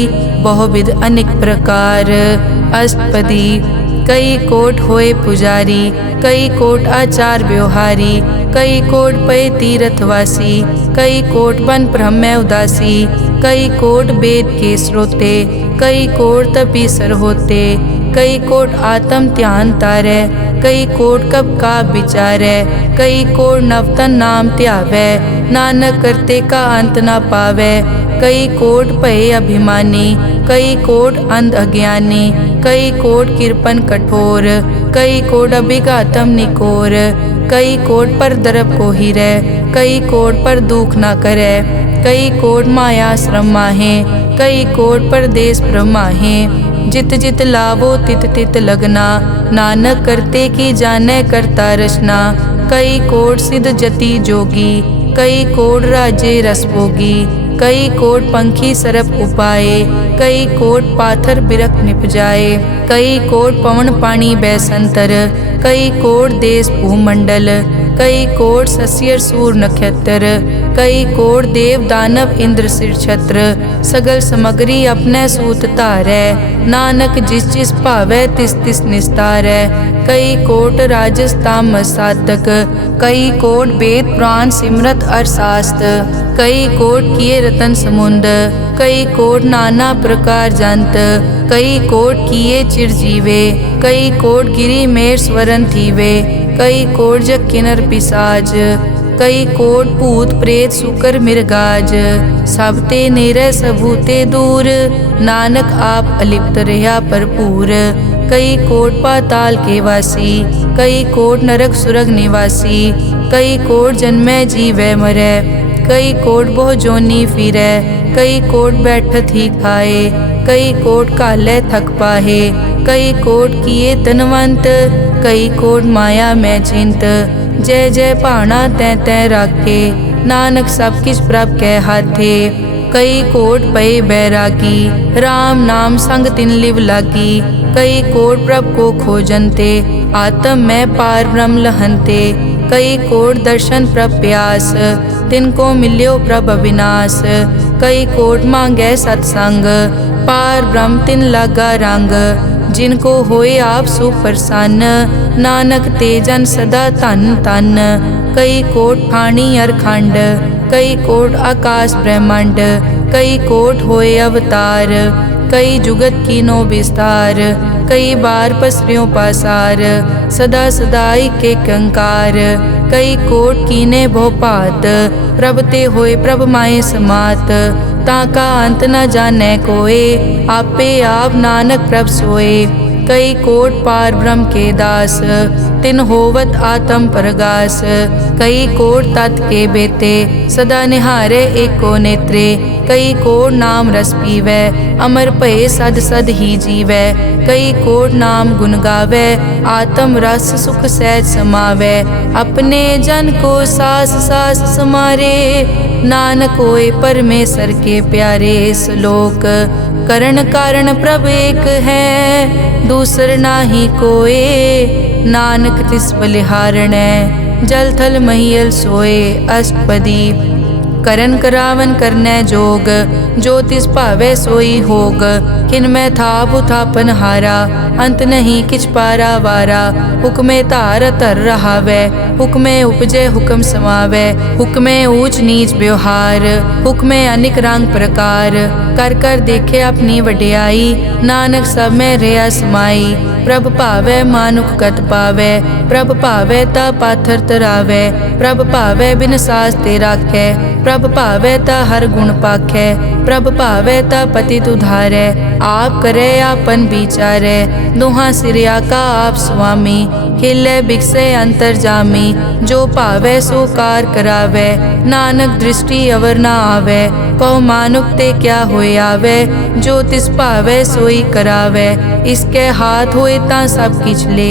बहुविध अनेक प्रकार। अष्टपदी कई कोट होए पुजारी, कई कोट आचार व्यवहारी। कई कोट पय तीर्थवासी, कई कोट बन ब्रह्म उदासी। कई कोट वेद के स्रोते, कई कोट तपीसर होते। कई कोट आत्म ध्यान तारै, कई कोट कब का विचारै। कई कोट नवतन नाम ध्यावै, नानक करते का अंत न पावै। कई कोट भय अभिमानी, कई कोट अंध अज्ञानी। कई कोट कृपन कठोर, कई कोट अभिघातम निकोर। कई कोट पर दरब को हिरै, कई कोट पर दुख न करै। कई कोट माया श्रम माहे, कई कोट परदेश ब्रह्माहे। जित जित लावो तित तित लगना, नानक करते की जानै करता रचना। कई कोट सिद्ध जति जोगी, कई कोट राजे रस भोगी। कई कोट पंखी सरप उपाए, कई कोट पाथर बिरख निप जाए। कई कोट पवन पानी बैसंतर, कई कोट देश भूमंडल। कई कोट सस्यर सूर नक्षत्र, कई कोट देव दानव इंद्र सिर छत्र। सगल समग्री अपने सूत धारै, नानक जिस जिस भावै तिस तिस निस्तारै। कई कोट राजस तामस सातक, कई कोट वेद पुराण सिमरत अर्थशास्त्र। कई कोट किए रतन समुंद, कई कोट नाना प्रकार जंत। कई कोट किए चिरजीवे, कई कोट गिरी मेर स्वरन थीवे। कई कोट जग किन्नर पिसाज, कई कोट भूत प्रेत सुकर मिर्गाज। सब ते नेरे सबूते दूर, नानक आप अलिप्त रहा भरपूर। कई कोट पाताल के वासी, कई कोट नरक सुरग निवासी। कई कोट जन्मै जीवै मरै, कई कोट बहु जोनी फिरै। कई कोट बैठत ही खाए, कई कोट कालै थक पाहे। कई कोट किए तनवंत, कई कोट माया मैं चिंत। जय जय भाना तै तै राखे, नानक सब किछ प्रभ कै हाथे। कई कोट पए बैरागी, राम नाम संग तिन लिव लागी। कई कोट प्रभ को खोजनते, आत्म में पार ब्रह्म लहनते। कई कोट दर्शन प्रभ प्यास, तिनको मिल्यो प्रभ अविनाश। कई कोट मांगै सतसंग, पार ब्रह्म तिन लागा रंग। जिनको होए आप सुप्रसन्न, नानक ते जन सदा धन धन। कई कोट ठाणी अरखंड, कई कोट आकाश ब्रह्मांड। कई कोट होए अवतार, कई जुगत कीनो विस्तार। कई बार पसरियों पासार, सदा सदाई के कंकार। कई कोट कीने भो भात, प्रभ ते होए प्रभ माए समात। ताका अंत न जाने कोए, आपे आप नानक प्रभ सोए। कई कोट पार ब्रह्म के दास, तिन होवत आत्म प्रगास। कई कोट तत् के बेते, सदा निहारे एको नेत्रे। कई कोट नाम रस पीवै, अमर भये सद सद ही जीवै। कई कोट नाम गुण गावै, आत्म रस सुख सहज समावै। अपने जन को सास सास समारे, नानक होए परमेश्वर के प्यारे। श्लोक करण कारण प्रभ एक है, दूसर नाही कोए। नानक तिस बलिहारणै, जल थल महियल सोए। अष्टपदी करन करावन करनै जोग, जो तिस भावै सोई होग। किनमै थाप उथापन हारा, अंत नहीं किछ पारा वारा। हुक्मे धार धर रहावै, हुक्मे उपजै हुक्म समावै। हुक्मे ऊच नीच व्यवहार, हुक्मे अनिक रंग प्रकार। कर कर देखे अपनी वड्याई, नानक सब में रहा समाई। प्रभ भावै मानुख गत पावै, प्रभ भावै ता पाथर तरावै। प्रभ भावै बिन सास ते राखै, प्रभ भावै ता हर गुण पाखै। प्रभ भावै ता पतित उधारै, आप करे आपन विचारै। दोहां सिरिया का आप स्वामी, खेलै बिकसै अंतर जामी। जो भावै सो कार करावै, नानक दृष्टि अवर ना आवै। कहो मानुक ते क्या होए आवै, जो तिस भावै सोई करावै। इसके हाथ होए तां सब किछ ले,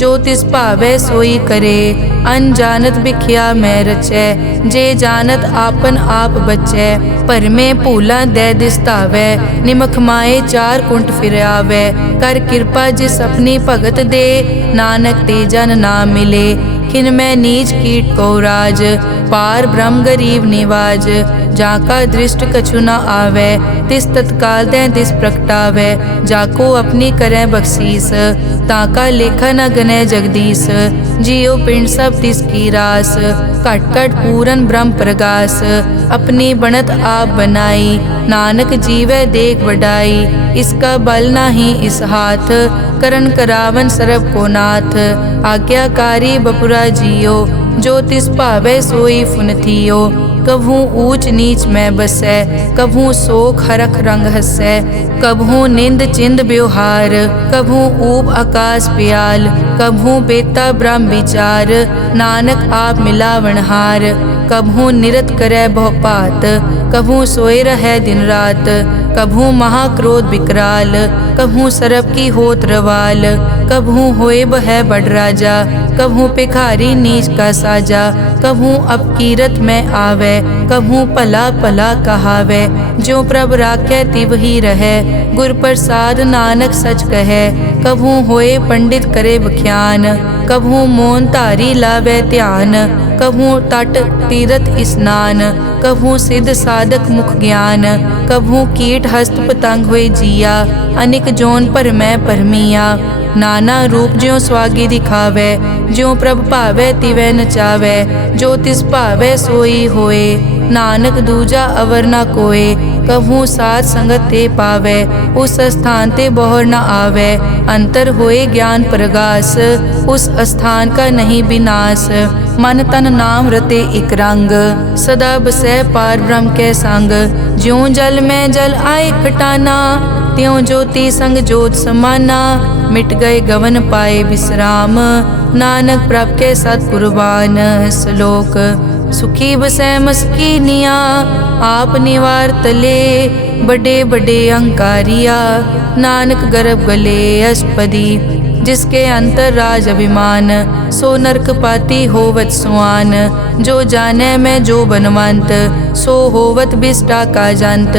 जो तिस भावै सोई करे। अनजानत बिख्या मैं रचै, जे जानत आपन आप बचै। भरमे भूला दै दिसतावै, निमख माए चार कुंट फिर आवै। कर कृपा जिस अपनी भगत दे, नानक ते जन ना मिले। खिन मैं नीच कीट को राज, पार ब्रह्म गरीब निवाज। जाका दृष्ट कछु न आवे, तिस तत्काल दै दिस प्रगटावै। जाको अपनी करै बख्शीस, ताका लेखा न गनै जगदीश। जियो पिंड सब तिसकी रास, घट घट पूरन ब्रह्म प्रगास। अपनी बनत आप बनाई, नानक जीवै देख वडाई। इसका बल नाही इस हाथ, करन करावन सरब को नाथ। आज्ञाकारी बपुरा जियो, जो तिस भावै सोई फुन थियो। कभू ऊच नीच में बसै, कभू शोक हरख रंग हसै। कभू निंद चिंद व्यवहार, कभू ऊब आकाश प्याल। कभू बेता ब्रह्म विचार, नानक आप मिलावनहार। कभू निरत करै बहु पात, कभू सोए रहै दिन रात। कभू महाक्रोध विकराल, कभू सरब की होत रवाल। कभू होए बह बड़ राजा, कभू भिखारी नीच का साजा। कभू अपकीरत में आवे, कभू भला भला कहावे। ज्यों प्रभ राखै तिव ही रहै, गुर प्रसाद नानक सच कहै। कभू होए पंडित करे बख्यान, कभू मौन धारी लावे ध्यान। कभू तट तीरथ स्नान, कभू सिद्ध साधक मुख ज्ञान। कभू कीट हस्त पतंग होए जिया, अनिक जोन पर मैं परमिया। नाना रूप ज्यों स्वागी दिखावे, ज्यों प्रभ भावै तिवै नचावै। जो तिस भावै सोई होए, नानक दूजा अवर ना कोए। कभू साथ संगत ते पावै, उस स्थान ते बहुर न आवै। अंतर होए ज्ञान प्रगास, उस स्थान का नहीं विनाश। मन तन नाम रते इक रंग, सदा बसै पार ब्रह्म के संग। ज्यों जल में जल आए खटाना, त्यों ज्योति संग जोत समाना। मिट गए गवन पाए विश्राम, नानक प्रभ के सत कुर्बान। श्लोक सुखी बसै मस्कीनिया, आप निवार तले। बड़े बड़े अहंकारिया, नानक गर्भ गले अष्टपदी। जिसके अंतर राज अभिमान, सो नरक पाती होवत सुआन। जो जाने में जो बनवंत, सो होवत बिष्टा का जंत।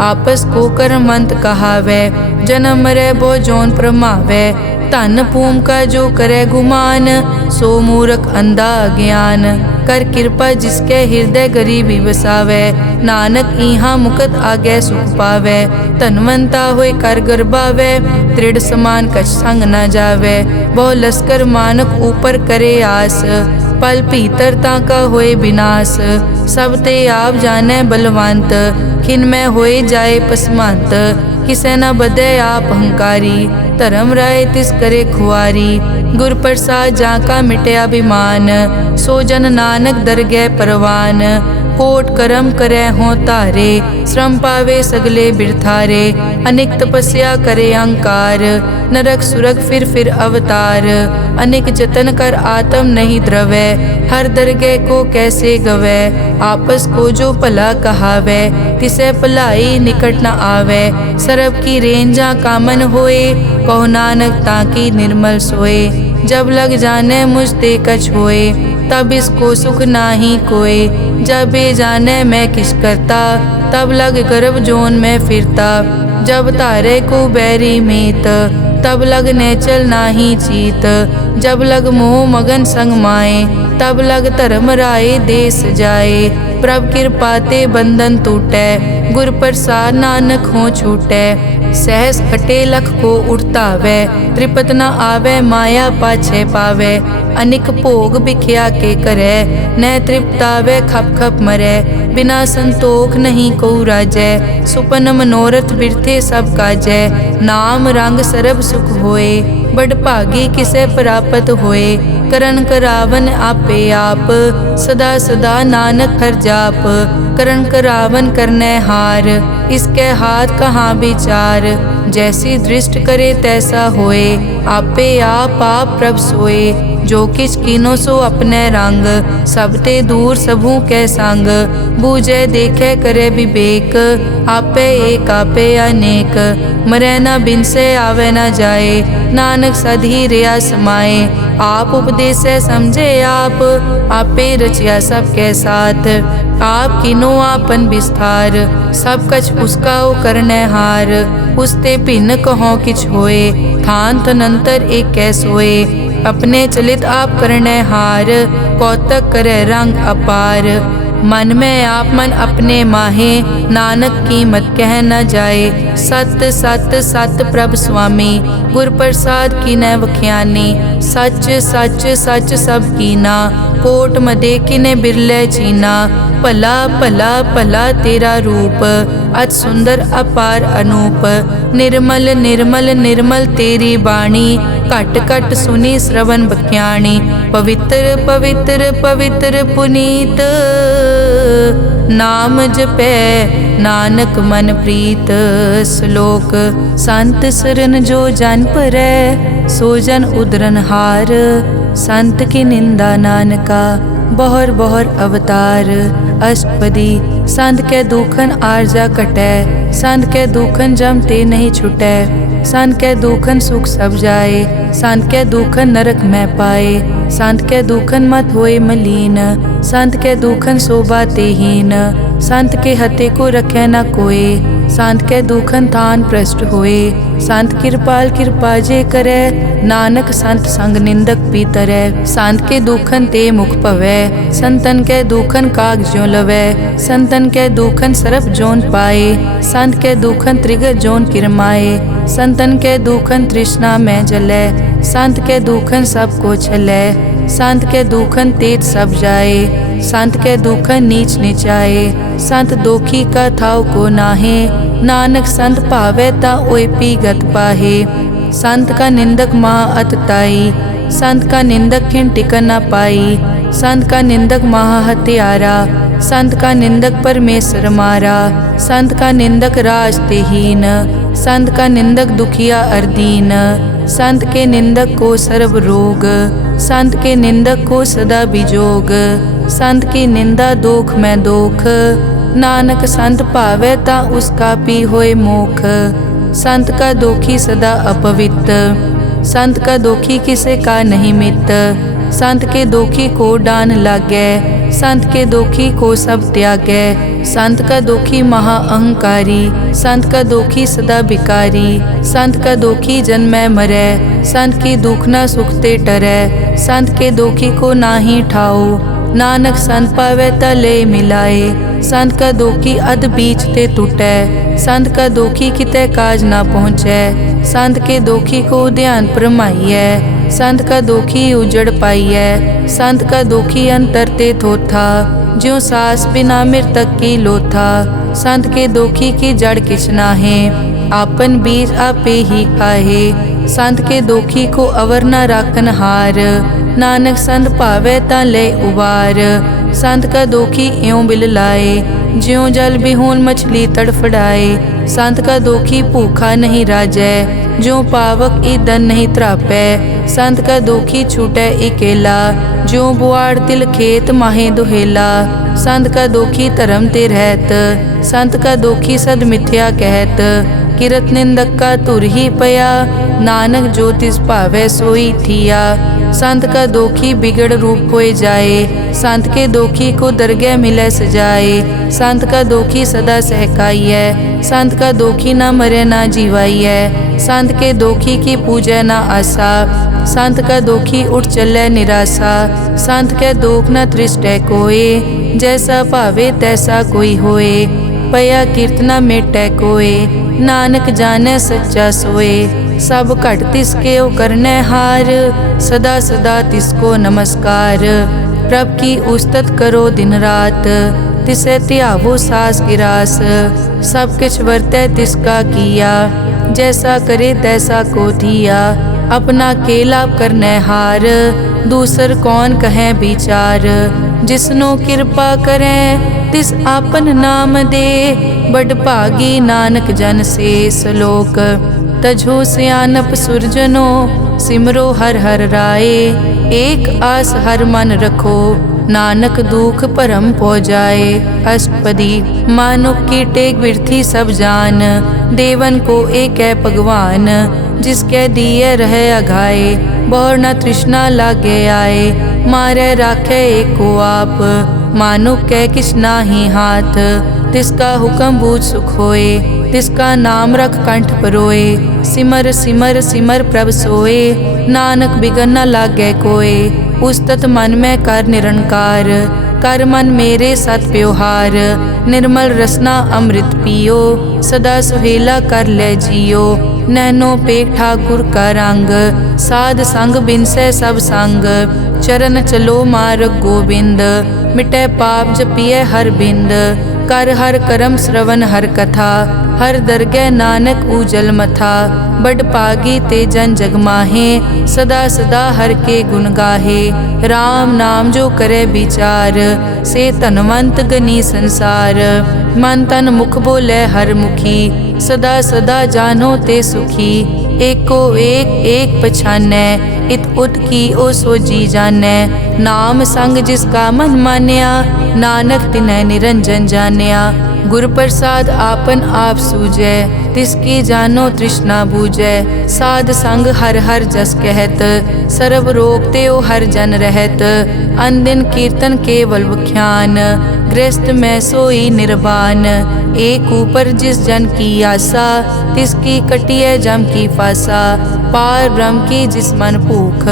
आपस को कर्मंत कहावै, जन्म मरै बो जोन प्रमावै। धन भूम का जो करे गुमान, सो मूर्ख अंधा ज्ञान। कर कृपा जिसके हृदय गरीबी बसावै, नानक इहाँ मुकत आगे सुख पावै। धनवंता होए कर गर्बावै, दृढ़ समान कछ संग न जावै। बहु लश्कर मानक ऊपर करे आस, पल भीतरता का होए विनाश। सब ते आप जाने बलवंत, खिन में होए जाए पसमंत। किसे न बदे आप अहंकारी, धर्म राय तिस करे खुआरी। गुर प्रसाद जाका मिटे अभिमान, सो जन नानक दरगह परवान। कोट करम करे हों तारे, श्रम पावे सगले बिरथारे। अनेक तपस्या करे अहंकार, नरक सुरग फिर अवतार। अनेक जतन कर आत्म नहीं द्रवै, हर दरगह को कैसे गवै। आपस को जो भला कहावै, तिसे भलाई निकट न आवै। सरब की रेंजा कामन होए, कहो नानक ताकी निर्मल सोए। जब लग जाने मुझ ते कछ होए, तब इसको सुख नाही कोय। जब ये जाने मैं किस करता, तब लग गर्भ जोन में फिरता। जब तारे को बैरी मीत, तब लग नेचल नाही चीत। जब लग मोह मगन संग माए, तब लग धर्म राय देश जाए। प्रभ कृपा ते बंधन टूटै, गुर प्रसाद नानक हो छूटै। सहस खटे लख को उठतावै, त्रिपत न आवे माया पाछे पावे। अनिक भोग बिख्या के करे, न तृप्तावे खप खप मरै। बिना संतोख नहीं को राजै, सुपन मनोरथ बिरथे सब काजै। नाम रंग सरब सुख होए, बड़ भागी किसे प्राप्त होए। करन करावन आपे आप, सदा सदा नानक हर जाप। करन करावन करने हार, इसके हाथ कहाँ विचार। जैसी दृष्ट करे तैसा होए, आपे आप प्रभ सोए। जो किछ कीनो सो अपने रंग, सब ते दूर सबू के संग। बूझे देखे करे विवेक, आपे एक आपे अनेक। मरै न बिन से आवे न जाए, नानक सधी रिया समाए। आप उपदेश समझे आप, आपे रचिया सबके साथ। आप किनो आपन विस्तार, सब कछ उसका ओ करने हार। उसते भिन्न कहो किछ होए, थान तनंतर एक कै सोए। अपने चलित आप करने हार, कौतक करे रंग अपार। मन में आप मन अपने माहे, नानक कीमत कह न जाए। सत सत सत प्रभ स्वामी, गुर प्रसाद की न वख्यानी। सच सच सच सब कीना, कोट मदे किने बिरले चीना। भला भला भला तेरा रूप, अति सुंदर अपार अनूप। निर्मल निर्मल निर्मल तेरी बाणी, घट घट सुनी श्रवण बख्याणी। पवित्र पवित्र पवित्र पुनीत, नाम जपै नानक मन प्रीत। श्लोक संत सरन जो जन परै, सो जन उदरन हार। संत की निंदा नानका, बहुर बहुर अवतार। अष्टपदी संत के दुखन आरजा कटै, संत के दुखन जम ते नहीं छुटै। संत के दुखन सुख सब जाए, संत के दुखन नरक में पाए। संत के दुखन मत होए मलीन, संत के दुखन शोभा तेहीन। संत के हते को रखे न कोय, संत के दुखन थान भ्रष्ट होए। संत कृपाल कृपा जे करे, नानक संत संग निंदक भी तरै। संत के दुखन ते मुख पवै, संतन के दुखन काग ज्यों लवै। संतन के दुखन सरप जोन पाए, संत के दुखन त्रिगत जोन किरमाए। संतन के दुखन तृष्णा में जलै, संत के दुखन सब को छलै। संत के दुखन तेज सब जाए, संत के दुख नीच निचाए। संत दोखी का थाव को नाहे, नानक संत भावे ता ओए पी गत पाहे। संत का निंदक महा अतताई, संत का निंदक खिन टिकन न पाई। संत का निंदक महा हत्यारा, संत का निंदक परमेश्वर मारा। संत का निंदक राजतेहीन, संत का निंदक दुखिया अर्दीन। संत के निंदक को सर्व रोग, संत के निंदक को सदा बिजोग। संत की निंदा दोख में दोख, नानक संत भावे ता उसका पी होए मोख। संत का दोखी सदा अपवित्र, संत का दोखी किसे का नहीं मित। संत के दोखी को डान लागै, संत के दोखी को सब त्यागै। संत का दोखी महा अहंकारी, संत का दोखी सदा बिकारी। संत का दोखी जन्मै मरै, संत की दुख न सुखते टरै। संत के दोखी को नाही ठाओ, नानक संत पावै ता ले मिलाए। संत का दोखी अध बीच ते टूटै, संत का दोखी कितै काज ना पहुँचै। संत के दोखी को ध्यान परमाइयै, संत का दोखी उजड़ पाइयै। संत का दोखी अंतर ते थोथा, ज्यों सास बिना मृतक की लोथा। संत के दोखी की जड़ किछ नाहे, आपन बीज आपे ही खाहे। संत के दोखी को अवर न राखन हार, नानक संत भावे ता ले उबार। संत का दोखी इयों बिल लाए, ज्यों जल बिहून मछली तड़फड़ाए। संत का दोखी भूखा नहीं राजै, ज्यों पावक ईंधन नहीं त्रापै। संत का दोखी छूटै इकेला, ज्यों बुआड़ तिल खेत माहे दुहेला। संत का दोखी धर्म ते रहत, संत का दोखी सद मिथ्या कहत। किरत निंदक का तुर ही पया, नानक जो तिस भावै सोई थिया। संत का दोखी बिगड़ रूप होए जाए, संत के दोखी को दरगह मिलै सजाए। संत का दोखी सदा सहकाइयै, संत का दोखी ना मरे ना जीवाइयै। संत के दोखी की पूजै ना आसा, संत का दोखी उठ चलै निराशा। संत के दोख न तृष्टै कोय, जैसा भावे तैसा कोई होए। पया कीर्तना मेटै कोय, नानक जानै सच्चा सोए। सब घट तिसके ओ करनै हार, सदा सदा तिसको नमस्कार। प्रभ की उस्तत करो दिन रात, तिसे त्यावो सास गिरास। सब किछ वर्तै तिसका किया, जैसा करे तैसा को दिया। अपना केला करनै हार, दूसर कौन कहें विचार। जिसनो कृपा करें तिस आपन नाम दे, बड़ भागी नानक जन से सलोक। तजो सियानप सुरजनो, सिमरो हर हर राए। एक आस हर मन रखो, नानक दुख भरम पौ जाए। अष्टपदी मानुक की टेक बिरथी सब जान, देवन को एक है भगवान। जिसके दिए रहे अघाए, बहुर न तृष्णा लागे आए। मारे राखे एको आप, मानुक कै किछ नाही हाथ। तिसका हुक्म बूझ सुख होए, तिसका नाम रख कंठ परोए। सिमर सिमर सिमर प्रभ सोए, नानक बिगन न लागै कोय। उस्तत मन में कर निरंकार, कर मन मेरे सत व्यवहार। निर्मल रसना अमृत पियो, सदा सुहेला कर ले जियो। नैनो पेख ठाकुर का रंग, साध संग बिनसै सब संग। चरण चलो मार्ग गोविंद, मिटै पाप जपिए हर बिंद। कर हर करम श्रवण हर कथा, हर दरगह नानक उजल मथा। बड़ पागी ते जन जग माहे, सदा सदा हर के गुण गाहे। राम नाम जो करे विचार, से धनवंत गनी संसार। मन तन मुख बोले हर मुखी, सदा सदा जानो ते सुखी। एको एक एक पछानै, इत उत की ओ सोजी जानै। नाम संग जिसका मन मान्या, नानक तिनै निरंजन जान्या। गुर प्रसाद आपन आप सूझै, तिसकी जानो तृष्णा बूझै। साध संग हर हर जस कहत, सर्व रोग त्यो हर जन रहत। अनदिन कीर्तन केवल बख्यान, गृहस्थ में सोई निर्वाण। एक ऊपर जिस जन की आशा, तिसकी कटिए जम की फासा। पार ब्रह्म की जिस मन भूख,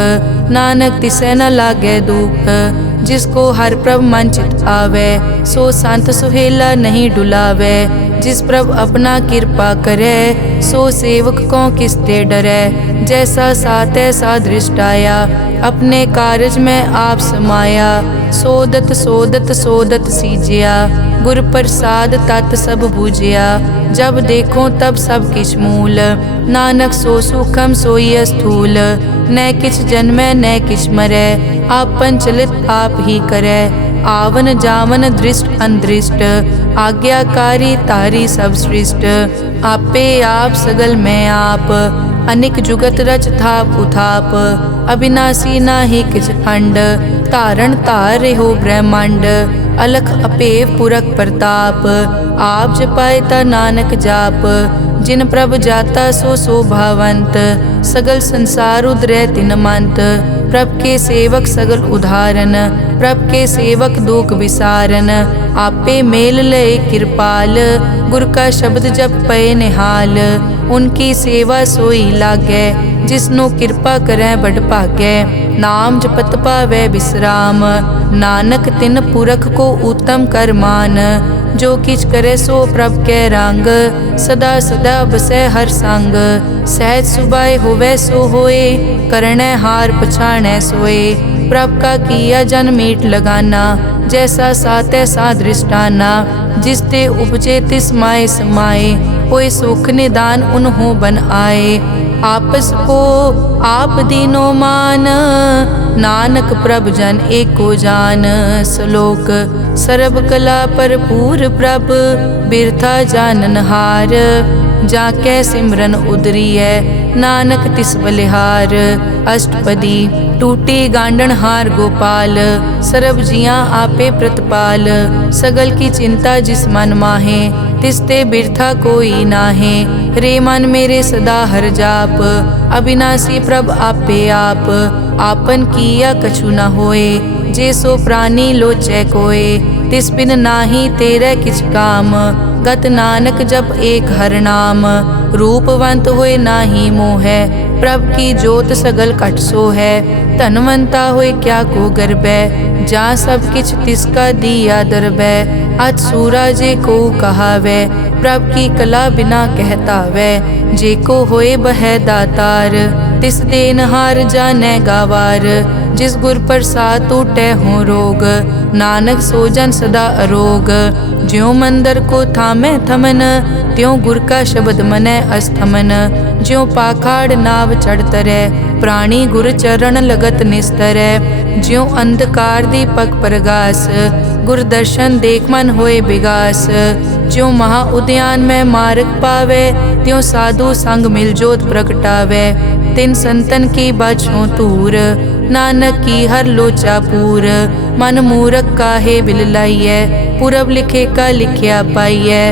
नानक तिसे न लागे दुख। जिसको हर प्रभ मन चित आवे, सो संत सुहेला नहीं डुलावे। जिस प्रभ अपना कृपा करे, सो सेवक को किसते डरे। जैसा सात ऐसा दृष्टाया, अपने कारज में आप समाया। ਸੋਦਤ ਸੋਦਤ ਸੋਦਤ ਸੀਜਿਆ। ਗੁਰ ਪ੍ਰਸਾਦ ਤਤ ਸਭ ਬੂਝਿਆ। ਜਬ ਦੇਖੋ ਤਬ ਸਭ ਕਿਛ ਮੂਲ। ਨਾਨਕ ਸੋ ਸੂਖਮ सोई स्थूल। न किछ जन्मै न किछ मरै। आपन चलित आप ही करै। आवन जावन दृष्ट अनदृष्ट। आज्ञाकारी तारी सब सृष्ट। आपे आप सगल मैं आप। अनिक जुगत रच थाप उथाप। अविनाशी नाहि किछ खंड। धारण धार रेहो ब्रह्मांड। अलख अपेव पुरख प्रताप। आप जपाए ता नानक जाप। जिन प्रभ जाता सो शोभावंत। सगल संसार उदरै तिन मंत। प्रभ के सेवक सगल उदाहरण। प्रभ के सेवक दुख विसारन। आपे मेल लय कृपाल। गुर का शब्द जप पए निहाल। उनकी सेवा सोई लागै। जिसनो कृपा करै बड़ भागै। नाम जपत पावै विश्राम। नानक तिन पुरख को उत्तम कर मान। जो किछ करे सो प्रभ कै रंग। सदा सदा बसै हर संग। सहज सुभाए होवै सो होए। करणै हार पछाणै सोए। प्रभ का किया जन मीट लगाना। जैसा सातै सा दृष्टाना। जिस ते उपजे तिस माए समाए। कोई सुख निदान उन्हों बन आए। आपस को आप दीनो मान। नानक प्रभ जन एको जान। श्लोक सर्ब कला भरपूर प्रभ। बिरथा जानन हार। जाकै सिमरन उदरियै। नानक तिस बलिहार। अष्टपदी टूटी गांडन हार गोपाल। सर्ब जियां आपे प्रतिपाल। सगल की चिंता जिस मन माहे। तिसते बिरथा कोई नाहे। रे मन मेरे सदा हर जाप। अविनाशी प्रभ आपे आप। आपन किया कछु न होए। जे सो प्राणी लोचै कोय। तिस बिन नाही तेरे किछ काम। गत नानक जप एक हर नाम। रूपवंत होए नाही मोहै। प्रभ की जोत सगल कट सो है। धनवंता होए क्या को गर्बै। जा सब किछ तिसका दिया दरबै। अत सूरा जे को कहावै। प्रभ की कला बिना कहतावै। जे को होए बह दातार। तिस देनहार जानै गावार। जिस गुर प्रसाद टूटै हो रोग। नानक सो जन सदा अरोग। ज्यों मंदिर को थामै थमन। त्यों गुर का शब्द मनै अस्थमन। ज्यों पाखाड़ नाव चढ़ तरै। प्राणी गुर चरण लगत निस्तरै। ज्यों अंधकार दीपक प्रगास। गुर दर्शन देख मन होए विगास। ज्यों महा उद्यान में मार्ग पावे। त्यों साधु संग मिल जोत प्रगटावे। तिन संतन की बाछों तूर। नानक की हर लोचा पूर। मन मूरख काहे बिल लाइयै। पुरब लिखे का लिखिया पाइयै।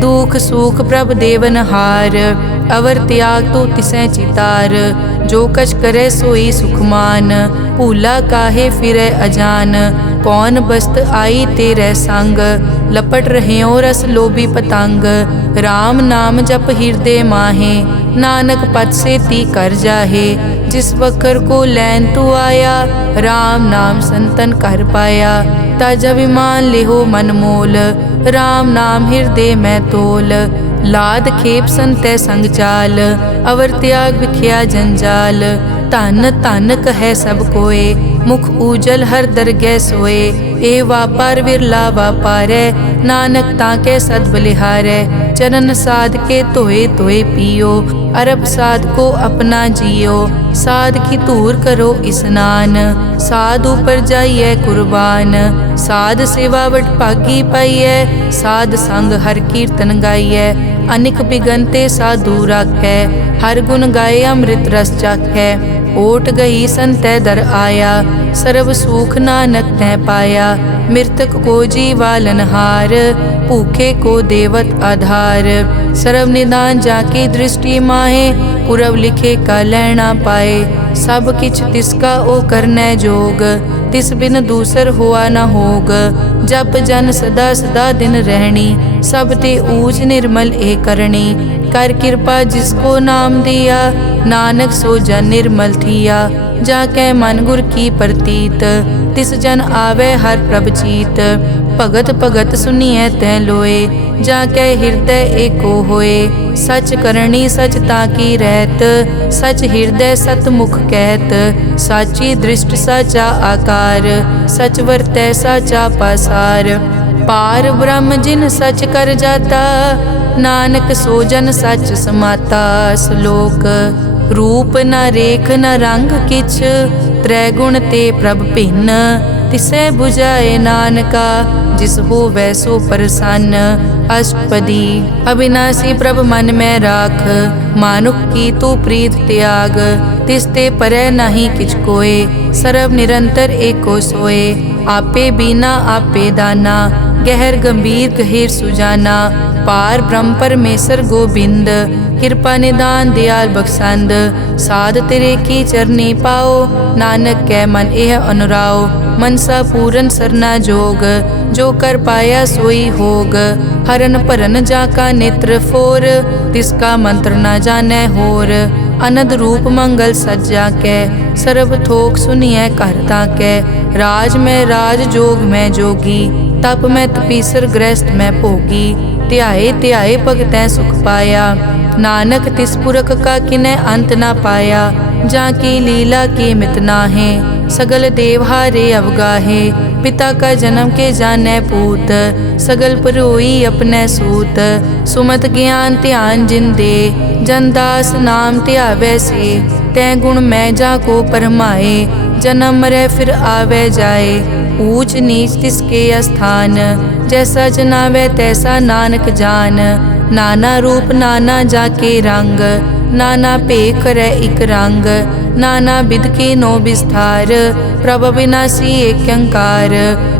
दुख सुख प्रभ देवन हार। अवर त्याग तो तिसै चितार। जो कछ करे सोई सुखमान। भूला काहे फिरै अजान। कौन बस्त आई तेरे संग। लपट रह्यो रस लोभी पतंग। राम नाम जप हृदय माहे। नानक पद से ती कर जाहे। जिस वकर को लैन तू आया। राम नाम संतन कर पाया। तज अभिमान लेहो मन मोल। राम नाम हृदय में तोल। लाद खेप संतै संग चाल। अवर त्याग बिख्या जंजाल। धन धन कहे सब कोय। मुख उजल हर दरगह सोए। ए वापार विरला वापारै। नानक ताके सद बलिहारै। चरण साध के धोए धोए पियो। अरब साध को अपना जियो। साध की धूर करो स्नान। साध ऊपर जाइए कुर्बान। साध सेवा वड भागी पाइयै। साध संग हर कीर्तन गाइयै। अनिक बिगनते साधु राखै। हर गुण गाए अमृत रस चाखै। ओट गई संतै दर आया। सर्व सुख नानक तै पाया। मृतक को जीवालन हार। भूखे को देवत आधार। सर्व निदान जाकी दृष्टि माहे। पुरब लिखे का लैना पाए। सब किछ तिसका ओ करनै जोग। तिस बिन दूसर हुआ न होग। जप जन सदा सदा दिन रहनी। सब ते ऊज निर्मल ए करनी। कर कृपा जिसको नाम दिया। नानक सो जन निर्मल थिया। जाकै मन गुर की प्रतीत। तिस जन आवे हर प्रभ जीत। भगत भगत सुनिए तै लोए, जाके हृदय एको होए। सच करनी सच ताकी रहत, सच हृदय सतमुख कहत। साची दृष्ट साचा आकार, सच वरतै साचा पासार। पार ब्रह्म जिन सच कर जाता, नानक सो जन सच समाता। श्लोक रूप न रेख न रंग किछ, त्रैगुण ते प्रभ भिन्न। तिसै बुझाए नानका, जिस हो वैसो प्रसन्न। अष्टपदी अविनाशी प्रभ मन में राख, मानुख की तू प्रीत त्याग। तिसते परै नहीं किछ कोय, सर्व निरंतर एको सोए। आपे बीना आपे दाना, गहर गंभीर गहीर सुजाना। पार ब्रह्म परमेश्वर गोबिंद, कृपा निदान दयाल बख्शंद। साध तेरे की चरनी पाओ, नानक कै मन एह अनुराओ। मनसा पूरन सरना जोग, जो कर पाया सोई होग। हरन भरन जाका नेत्र फोर, तिसका मंत्र न जानै होर। अनद रूप मंगल सज्जा कै, सर्ब थोक सुनिए कर ताकै। राज में राज जोग में जोगी, तप में तपीसर गृहस्थ में भोगी। ध्याए ध्याए भगतैं सुख पाया, नानक तिस पुरख का किनै अंत ना पाया। जाकी लीला की मित नाहे, सगल देवहारे अवगाहे। पिता का जन्म के जानै पूत, सगल परोई अपने सूत। सुमत ज्ञान ध्यान जिन दे, जनदास नाम ध्यावै से। तै गुण मैं जाको परमाए, जन्म मरै फिर आवे जाए। ऊंच नीच तिसके स्थान, जैसा जनावे तैसा नानक जान। नाना रूप नाना जाके रंग, नाना भेख करे इक रंग। नाना बिध के नो विस्तार, प्रभ विनाशी एक अंकार।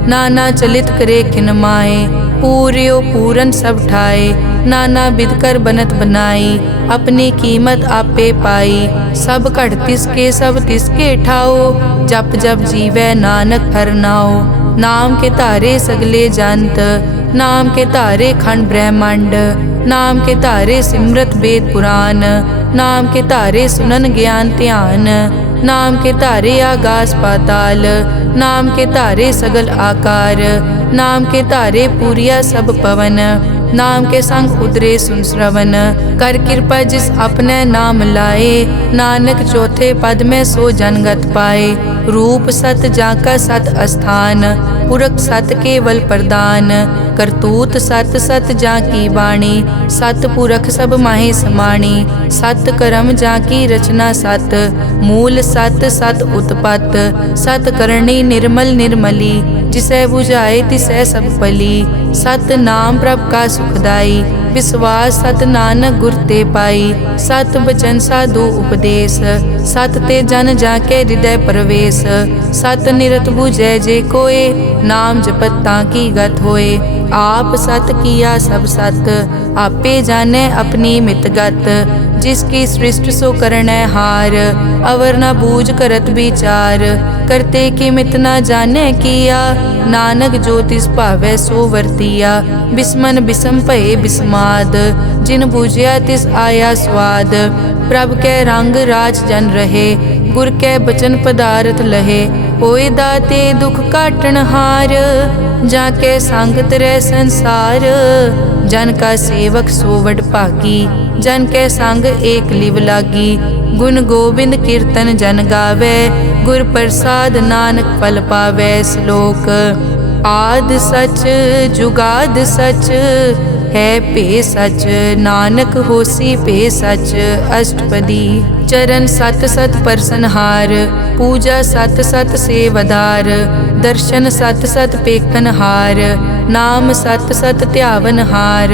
नाना चलित करे किन माए, पूर्यो पूरन सब ठाए। नाना बिध कर बनत बनाई, अपनी कीमत आपे पाई। सब घट तिसके सब तिसके ठाओ, जप जप जीवै नानक हर नाओ। नाम के धारे सगले जंत, नाम के धारे खंड ब्रह्मांड। नाम के धारे सिमरत वेद पुराण, नाम के धारे सुनन ज्ञान ध्यान। नाम के धारे आकाश पाताल, नाम के धारे सगल आकार। नाम के धारे पूरिया सब पवन, नाम के संग उतरे सुन श्रवण। कर कृपा जिस अपने नाम लाए, नानक चौथे पद में सो जनगत पाए। रूप सत जाका सत अस्थान, पुरख सत केवल प्रदान। करतूत सत सत जाकी वाणी, सत पुरख सब माहे समाणी। सत कर्म जाकी रचना सत, मूल सत सत उत्पत। सत करणी निर्मल निर्मली, जिसै बुझाए तिसै सब पली। सत नाम प्रभ का सुखदाई, विश्वास सत नानक गुर ते पाई। सत बचन साधु उपदेश, सत ते जन जाके हृदय प्रवेश। सत निरत बुझै जे कोय, नाम जपत ताकी गत होए। आप सत किया सब सत, आपे जाने अपनी मित गत। जिसकी सृष्टि सो करनै हार, अवर न बूझ करत विचार। करते की मित न जाने किया, नानक जो तिस भावै सो वर्तिया। बिस्मन बिसम भये बिस्माद, जिन बूझिया तिस आया स्वाद। प्रभ कै रंग राज जन रहे, गुर कै बचन पदारथ लहे। होए दाते दुख काटन हार, जाके संगत रह संसार। जन का सेवक सो वड भागी, जन के संग एक लिव लागी। गुण गोबिंद कीर्तन जन गावे, गुर प्रसाद नानक फल पावे। श्लोक आद सच जुगाद सच, है पे सच नानक होसी पे सच। अष्टपदी चरण सत सत परसनहार, पूजा सत सत सेवदार। दर्शन सत सत पेखनहार, नाम सत सत ध्यावनहार।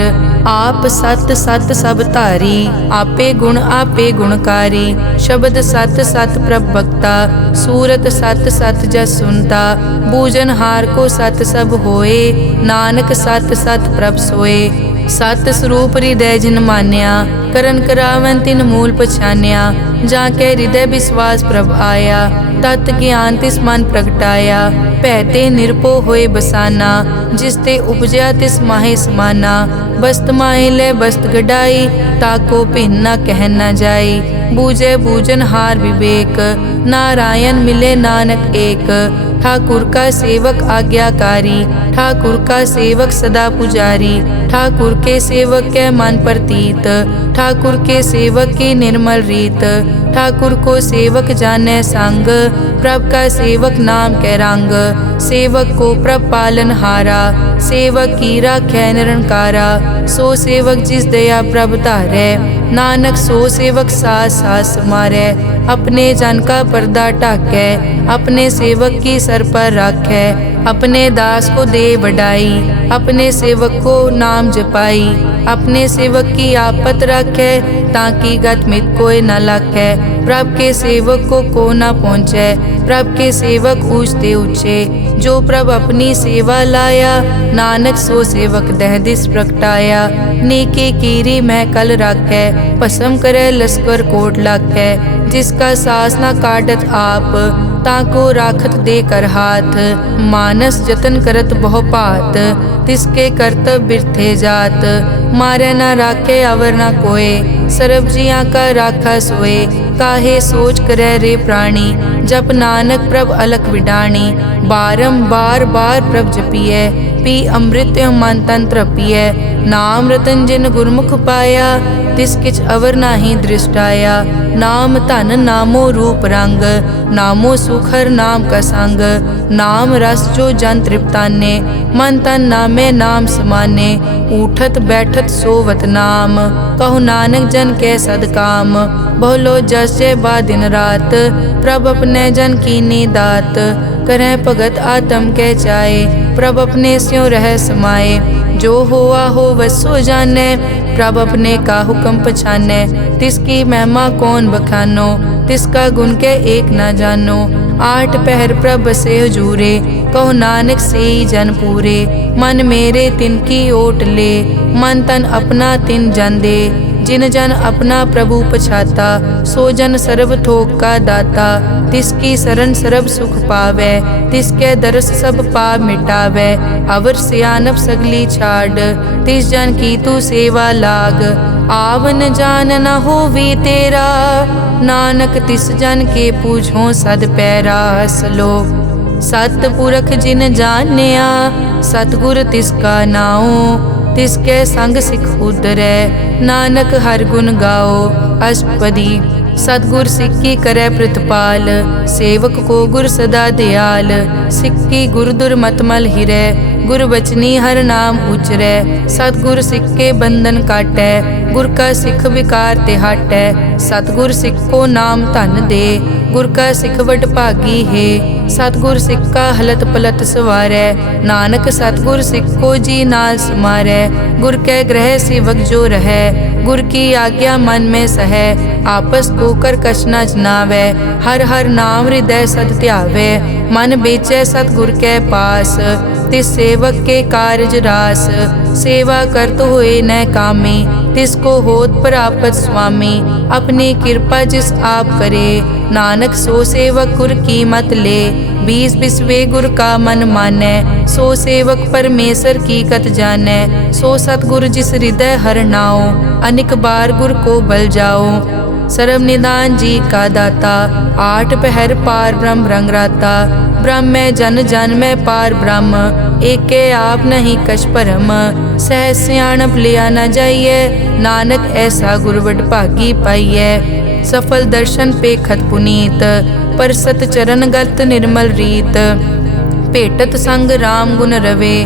आप सत सत सब धारी, आपे गुण आपे गुणकारी। शब्द सत सत प्रभ भक्ता, सूरत सत सत जस सुनता। बूझनहार को सत सब होए, नानक सत सत प्रभ सोए। सत स्वरूप हृदय जिन मान्या, करन करावन तिन मूल पछान्या। जाके हृदय विश्वास प्रभ आया, तत् ज्ञान तिस मन प्रगटाया। भैते निरपो होए बसाना, जिस ते उपजया तिस माहे समाना। बस्त माहे ले बस्त गडाई, ताको भिन्न न कह न जाई। बूझे बूझन हार विवेक, नारायण मिले नानक एक। ठाकुर का सेवक आज्ञाकारी, ठाकुर का सेवक सदा पुजारी। ठाकुर के सेवक के मन प्रतीत, ठाकुर के सेवक की निर्मल रीत। ठाकुर को सेवक जाने संग, प्रभ का सेवक नाम के रंग। सेवक को प्रभ पालन हारा, सेवक की राखै निरंकारा। सो सेवक जिस दया प्रभ धारै, नानक सो सेवक सास सास समारै। अपने जन का पर्दा ढाकै, अपने सेवक की सर पर राखै। अपने दास को दे बढ़ाई, अपने सेवक को नाम जपाई। अपने सेवक की आपत राखै, ताकि गत मित कोई न लाखै। प्रभ के सेवक को न पहुँचै, प्रभ के सेवक ऊंचते ऊंचे। जो प्रभ अपनी सेवा लाया, नानक सो सेवक दह दिस प्रगटाया। नेके कीरी मैं कल राखै, भस्म करे लश्कर कोट लाखै। जिसका सास न काटत आप, ताको राखत दे कर हाथ। मानस जतन करत बहु भात, तिसके करतब बिरथे जात। मारे न राखे अवर न कोय, सर्ब जियां का राखा सोए। काहे सोच करे रे प्राणी, जप नानक प्रभ अलख विडाणी। बारंबार बार प्रभ जपिए, पी अमृत मन तन तृपिए। नाम रतन जिन गुरमुख पाया, तिस किछ अवर नाही दृष्टाया। नाम धन नामो रूप रंग, नामो सुखर नाम का संग। नाम रस जो जन तृप्ताने, मन तन नामे नाम समाने। उठत बैठत सोवत नाम, कहु नानक जन के सदकाम। बहुलो जस जय बा दिन रात, प्रभ अपने जन कीनी दात। करह भगत आत्म के चाए, प्रभ अपने स्यों रह समाए। जो होआ हो वसो जाने, प्रभ अपने का हुक्म पछाने। तिसकी महिमा कौन बखानो, तिसका गुण के एक न जानो। आठ पहर प्रभ बसे हजूरे, कहो नानक सेई जन पूरे। मन मेरे तिनकी ओट ले, मन तन अपना तिन जन दे। जिन जन अपना प्रभु पछाता, सो जन सर्व थोक का दाता। तिसकी शरण सर्ब सुख पावै, तिसके दरस सब पाप मिटावै। अवर सियानप सगली छाड़, तिस जन की तू सेवा लाग। आवन जान न होवी तेरा, नानक तिस जन के पूछो सद पैरा। सलोक सतपुरख जिन जानिया, सतगुर तिसका नाओ। तिसके संग सिख उतरै, नानक हर गुण गाओ। अष्टपदी सतगुर सिक्की करे प्रतिपाल, सेवक को गुर सदा दयाल। सिक्की गुर दुर्मतमल हिरै, गुर बचनी हर नाम उचरै। सतगुर सिख के बंधन काटै, गुर का सिख विकार ते हटै। सतगुर सिख को नाम धन दे, गुर का सिख वड भागी है। सतगुर सिख का हलत पलत सवारै, नानक सतगुर सिख को जी नाल समारै। गुर के ग्रह सेवक जो रहै, गुर की आज्ञा मन में सहै। आपस को कर कछ न जनावै, हर हर नाम हृदय सद ध्यावै। मन बेचै सतगुर के पास, तिस सेवक के कारज रास। सेवा करत होए न कामी, तिसको होत प्रापत स्वामी। अपनी कृपा जिस आप करे, नानक सो सेवक गुर की मत ले। बीस बिसवे गुर का मन मानै, सो सेवक परमेश्वर की कत जानै। सो सतगुर जिस हृदय हर नाओ, अनिक बार गुर को बल जाओ। सर्व निदान जी का दाता, आठ पहर पार ब्रह्म रंग राता। ब्रह्म में जन जन में पार ब्रह्म, एके आप नहीं कछ परम। सह सियाणप लिया न जाइए, नानक ऐसा गुरवड भागी पाइए। सफल दर्शन पे खत पुनीत, पर सत चरण गत निर्मल रीत। भेटत संग राम गुण रवे,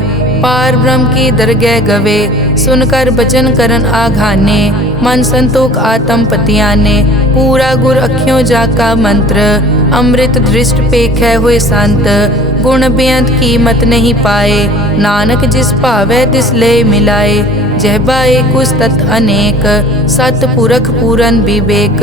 पार ब्रह्म की दरगह गवे। सुनकर बचन करन आघाने, मन संतोख आत्म पतियाने। पूरा गुर अखियों जाका मंत्र, अमृत दृष्ट पेखै हुए संत। गुण बेअंत कीमत नहीं पाए, नानक जिस भावै तिस ले मिलाए। जहबा एक उस तत् अनेक, सत पुरख पूरन विवेक।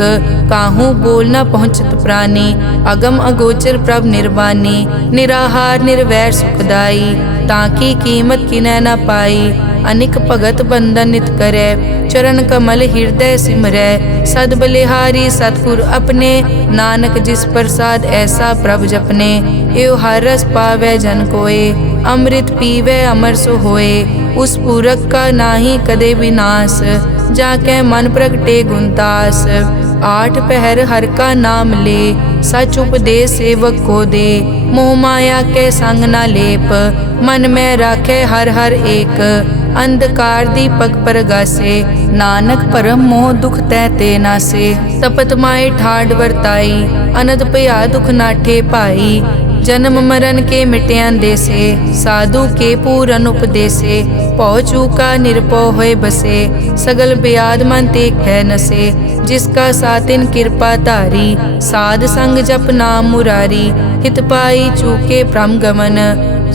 काहू बोल न पहुँचत प्राणी, अगम अगोचर प्रभ निर्वाणी। निराहार निर्वैर सुखदाई, ताकी कीमत किनै न पाई। अनिक भगत बंदन नित करै, चरण कमल हृदय सिमरै। सद बलिहारी सतगुर अपने, नानक जिस प्रसाद ऐसा प्रभ जपने। एव हर रस पावै जन कोय, अमृत पीवे अमर सो होए। उस पूरक का नाही कदे विनाश, जाके मन प्रगटे गुणतास। आठ पहर हर का नाम ले, सच उपदेश सेवक को दे। मोह माया के संग न लेप, मन में राखे हर हर एक। अंधकार दीपक परगासे, नानक परम मोह दुख तैते नासे। तपत माए ठाड वर्ताई, अनद पया दुख नाठे पाई। जन्म मरण के मिट्यां देसे, साधु के पूरन उपदेसे। पौ चूका निरपौ होए बसे, सगल ब्याद मन ते कै नसे। जिसका सातिन कृपा धारी, साध संग जप नाम मुरारी। हित पाई चूके भ्रम गमन,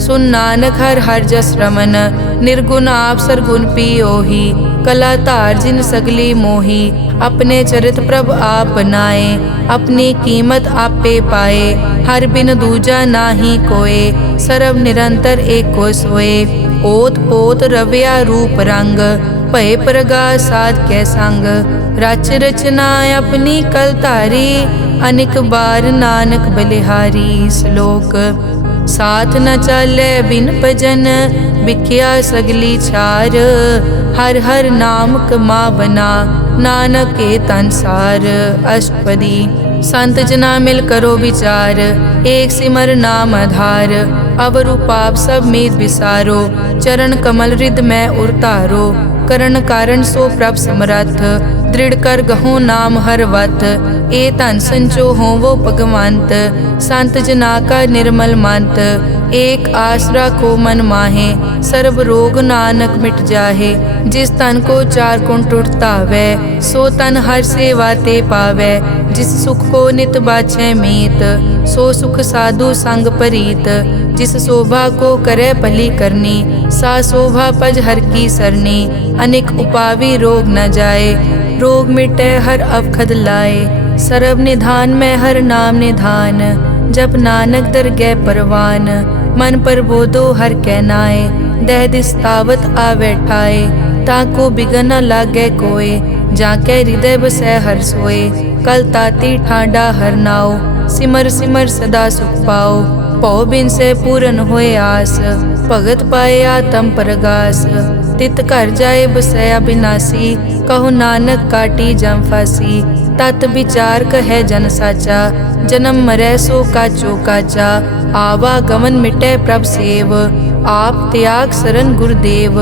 सुन नानक हर हर जस रमन। निर्गुण आप सरगुण पियोही, कला धार जिन सगली मोही। अपने चरित प्रभ आप बनाए, अपनी कीमत आपे पाए। हर बिन दूजा नाही कोय, सर्व निरंतर एको सोए। ओत पोत रव्या रूप रंग, भय प्रगास साध कै संग। रच रचना अपनी कल धारी, अनिक बार नानक बलिहारी। श्लोक साथ न चाले बिन भजन, बिख्या सगली छार। हर हर नाम कमावना, नानक के तनसार। अष्टपदी संत जना मिल करो विचार, एक सिमर नाम आधार। अवरु पाप सब मीत विसारो, चरण कमल रिद में उरतारो। करण कारण सो प्रभ समरथ, दृढ़ कर गहो नाम हर वत। ए धन संचो हो वो भगवंत, संत जना का निर्मल मंत। एक आसरा को मन माहे, सर्व रोग नानक मिट जाहे। जिस तन को चार गुण टूटता वै, सो तन हर सेवा ते पावै। जिस सुख को नित बाछै मीत, सो सुख साधु संग परीत। जिस शोभा को करे भली करनी, सा शोभा पज हर की सरनी। अनेक उपावी रोग न जाए, रोग मिटे हर अवखद लाए। सर्व निधान में हर नाम निधान, जब नानक दरगह परवान। मन पर बोधो हर कै नाए, दह दिस तावत आवे ठाए। ताको बिगन न लागे कोय, जाके हृदय बसै हर सोए। कल ताती ठांडा हर नाओ, सिमर सिमर सदा सुख पाओ। पौ बिन से पूरन होए आस, भगत पाए आत्म परगास। तित घर जाए बसया बिनासी, कहो नानक काटी जम फासी। तत विचार कहे जन साचा, जन्म मरै सो काचो काचा। आवागमन मिटै प्रभ सेव, आप त्याग शरण गुरुदेव।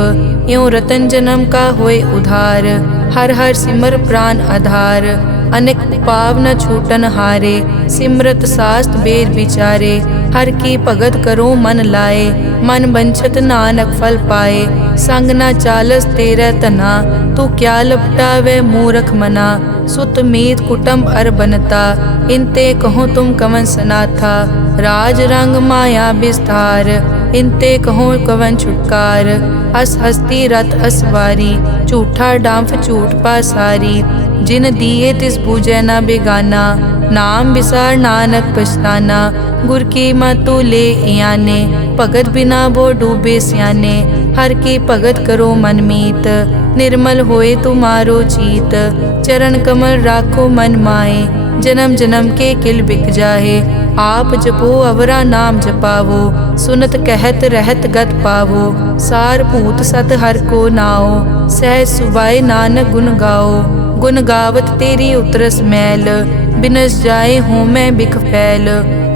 यों रतन जन्म का होए उधार, हर हर सिमर प्राण आधार। अनेक पाव न छूटन हारे, सिमरत शास्त्र वेद विचारे। हर की भगत करो मन लाए, मन बंछत नानक फल पाए। संग न चालस तेरे तना, तू क्या लपटावे मूरख मना। सुत मीत कुटुम्ब अर बनता, इनते कहो तुम कवन सनाथा। राज रंग माया विस्तार, इनते कहो कवन छुटकार। अस हस्ती रथ असवारी, झूठा डांफ झूठ पासारी। जिन दिए तिस पूजै न बेगाना, नाम विसार नानक पछताना। गुर की मतु ले इयाने, भगत बिना वो डूबे स्याने। हर की भगत करो मन मीत, निर्मल होए तुम्हारो चीत। चरण कमल राखो मन माए, जन्म जन्म के किल बिक जाहे। आप जपो अवरा नाम जपावो, सुनत कहत रहत गत पावो। सार भूत सत हर को नाओ, सहज सुबाए नानक गुण गाओ। गुण गावत तेरी उतरस मैल, बिनस जाए हूँ मैं बिख फैल।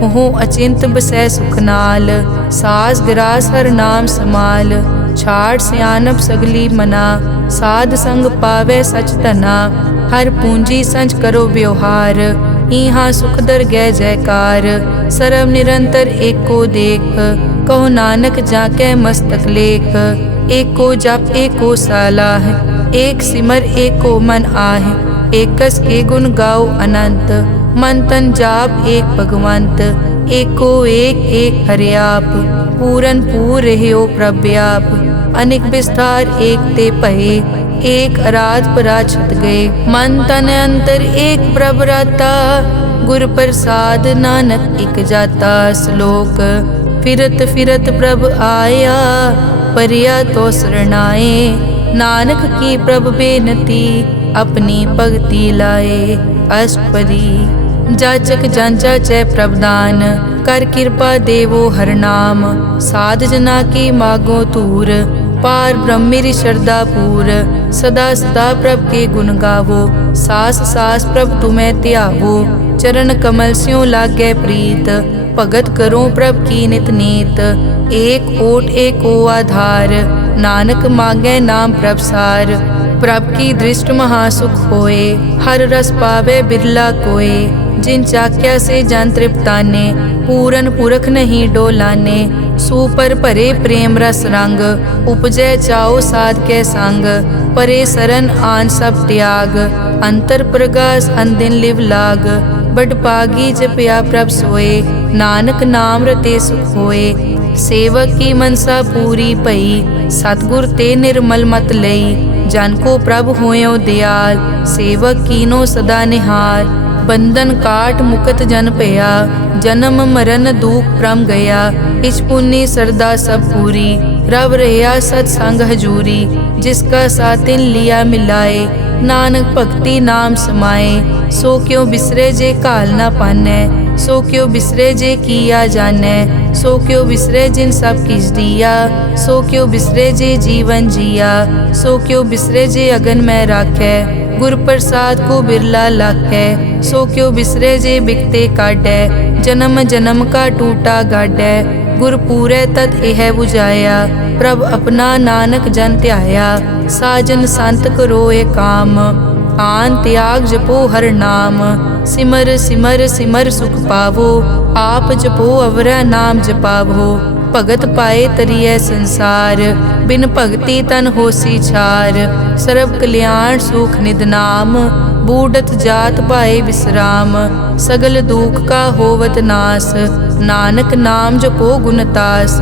हूँ अचिंत बसै सुख नाल, सास ग्रास हर नाम समाल। छाड़ सियानप सगली मना, साध संग पावे सच तना। हर पूंजी संच करो व्यवहार, इहाँ सुख दर गै जयकार। सर्व निरंतर एको देख, कहो नानक जाके मस्तक लेख। एको जप एको सालाह, एक सिमर एको मन आह। एकस के गुण गाओ अनंत, मन तन जाप एक भगवंत। एको एक एक हरियाप, पूरन पूर रहियो प्रव्याप। अनेक विस्तार एक ते पहे, एक अराध पराछत गए। मन तन अंतर एक प्रभ राता, गुर प्रसाद नानक इक जाता। श्लोक फिरत फिरत प्रभ आया, परिया तो शरणाए। नानक की प्रभ बेनती, अपनी भगति लाए। अष्टपदी जाचक जांचा चै प्रभदान, कर कृपा देवो हर नाम। साध जना की मागो तूर, पार ब्रह्मेरी श्रद्धा पूर। सदा सदा प्रभ के गुण गावो, सास सास प्रभ तुम्हें त्यावो। चरण कमल स्यों लागे प्रीत, भगत करो प्रभ की नित नीत। एक ओट एको आधार, नानक मांगे नाम प्रभ सार। प्रभ की दृष्ट महासुख होए, हर रस पावे बिरला कोय। जिन चाक्या से जन तृप्ताने, पूरन पुरख नहीं डोलाने। सुपर भरे प्रेम रस रंग, उपजै चाओ साध के संग। परे सरन आन सब त्याग, अंतर प्रगास अनदिन लिव लाग। बड़ पागी जपया प्रभ सोए, नानक नाम रते सुख होए। सेवक की मनसा पूरी पई, सतगुर ते निर्मल मत लई। जन को प्रभ होयो दयाल, सेवक कीनो सदा निहाल। बंधन काट मुकत जन पया, जन्म मरण दुख प्रम गया। इच पुण्य सरदा सब पूरी, रव रहा सत्संग हजूरी। जिसका सातिन लिया मिलाए, नानक भक्ति नाम समाए। सो क्यों बिसरे जे काल ना पानै, सो क्यों बिसरे जे किया जानै। सो क्यों बिसरे जिन सब किस दिया, सो क्यों बिसरे जे जीवन जिया। सो क्यों बिसरे जे अगन में राखै, गुर प्रसाद को बिरला लाखै। सो क्यों बिसरे जे बिकते काटै, जन्म जन्म का टूटा गाडै। गुर पूरे तत एह बुझाया, प्रभ अपना नानक जन ध्याया। साजन संत करो ए काम, आन त्याग जपो हर नाम। सिमर सिमर सिमर सुख पावो, आप जपो अवरा नाम जपावो। भगत पाए तरिए संसार, बिन भगति तन होसी छार। सर्व कल्याण सुख निद नाम, बूढ़त जात पाए विश्राम। सगल दुख का होवत नास, नानक नाम जपो गुणतास।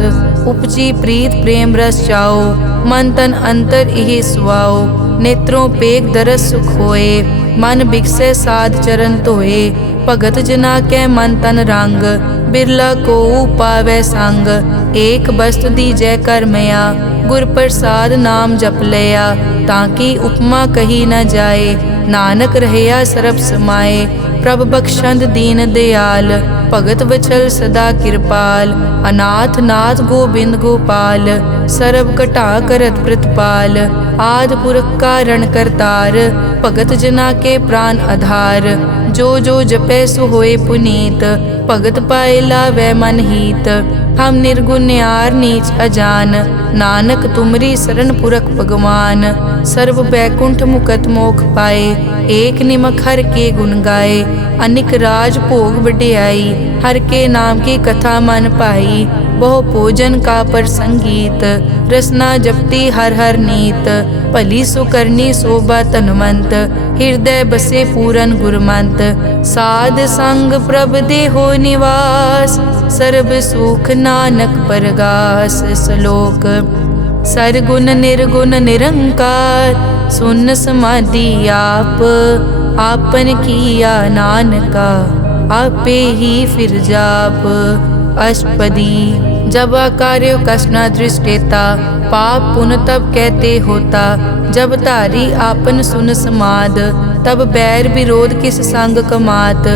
उपजी प्रीत प्रेम रस चाओ, मन तन अंतर इहि सुआओ। नेत्रों पेग दरस सुख होए, मन बिकसे साध चरण धोए। भगत जना के मन तन रंग, बिरला को पावै संग। एक वस्तु दीजै कर मया, गुर प्रसाद नाम जप लया। ताकि उपमा कही न जाए, नानक रहया सरब समाए। प्रभ बख्शंद दीन दयाल, भगत वचल सदा कृपाल। अनाथ नाथ गोबिंद गोपाल, सरब कटा करत प्रतिपाल। आद पुरख कारण करतार, भगत जना के प्राण आधार। जो जो जपै सो होए पुनीत, भगत पाए लावै मन हीत। हम निर्गुण न्यार नीच अजान, नानक तुमरी शरण पुरख भगवान। सर्व बैकुंठ मुकत मोख पाए, एक निमक हर के गुण गाए। अनिक राज भोग वड्याई, हर के नाम की कथा मन पाई। बहु भोजन का पर संगीत, रसना जपती हर हर नीत। भली सुकरनी शोभा तनवंत, हृदय बसे पूरन गुरमंत। साध संग प्रभ देहो निवास, सर्ब सुख नानक परगास। श्लोक सरगुण निर्गुण निरंकार, सुन समाधि आप। आपन किया नानका, आपे ही फिर जाप। अष्टपदी जब कार्य कष्ट न दृष्टेता, पाप पुण्य तब कहते होता। जब धारी आपन सुन समाद, तब बैर विरोध किस संग कमात।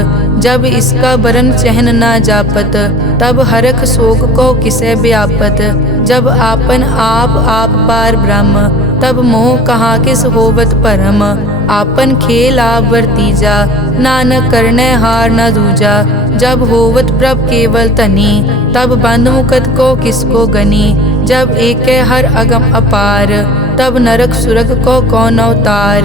जब इसका बरन चहन न जापत, तब हरख शोक को किसे व्यापत। जब आपन आप पार ब्रह्म, तब मोह कहाँ किस होवत परम। आपन खेल आप वर्तीजा, नानक करने हार न दूजा। जब होवत प्रभ केवल तनी, तब बंध मुकत को किसको गनी। जब एक हर अगम अपार, तब नरक सुरग को कौन अवतार।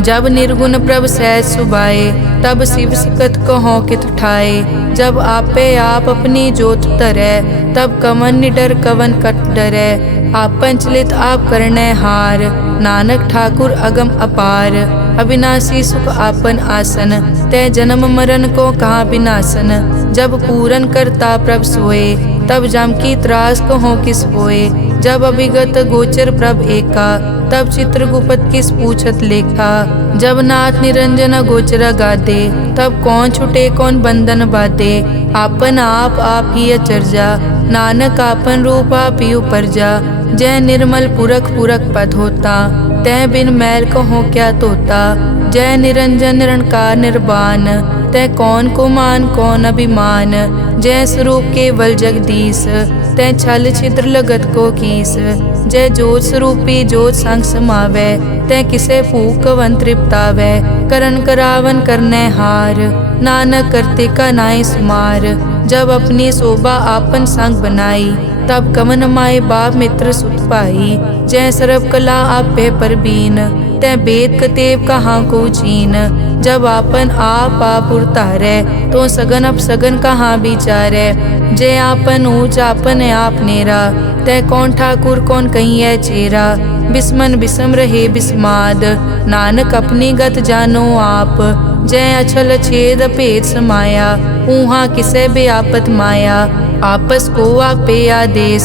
जब निर्गुण प्रभ सहज सुभाए, तब शिव सिकत कहो कित ठाए। जब आपे आप अपनी जोत धरै, तब कवन निडर कवन कट डरै। आपन चलित आप करने हार, नानक ठाकुर अगम अपार। अविनाशी सुख आपन आसन, तै जन्म मरण को कहाँ विनाशन। जब पूरन करता प्रभ सोए, तब जम की त्रास कहो किस होए। जब अभिगत गोचर प्रभ एका, तब चित्रगुप्त किस पूछत लेखा। जब नाथ निरंजन गोचर गादे, तब कौन छुटे कौन बंधन बाधे। आपन आप ही अचरजा, नानक आपन रूप आप ही उपरजा। जय निर्मल पुरख पुरख पद होता, तै बिन मैल कहो क्या तोता। जय निरंजन निरंकार निर्वाण, तै कौन को मान कौन अभिमान। जय स्वरूप केवल जगदीश, तै छल छिद्र लगत को कीस। जय जोत स्वरूपी जोत संग समावै, तै किसे भूख कवन तृप्तावै। करन करावन करनै हार, नानक करते का नाय सुमार। जब अपनी शोभा आपन संग बनाई, तब कवन माए बाप मित्र सुत पाई। जय सर्व कला आपे परबीन, तै वेद कतेब कहाँ को चीन। जब आपन आप उतारै, तो सगन अपसगन कहाँ विचारै। जय आपन ऊंच आपन आप नेरा, तै कौन ठाकुर कौन कहिए चेरा। बिस्मन बिसम रहे बिस्माद, नानक अपनी गत जानो आप। जय अछल छेद भेद समाया, ऊहा किसे बेआपत माया। आपस को आपे आदेश,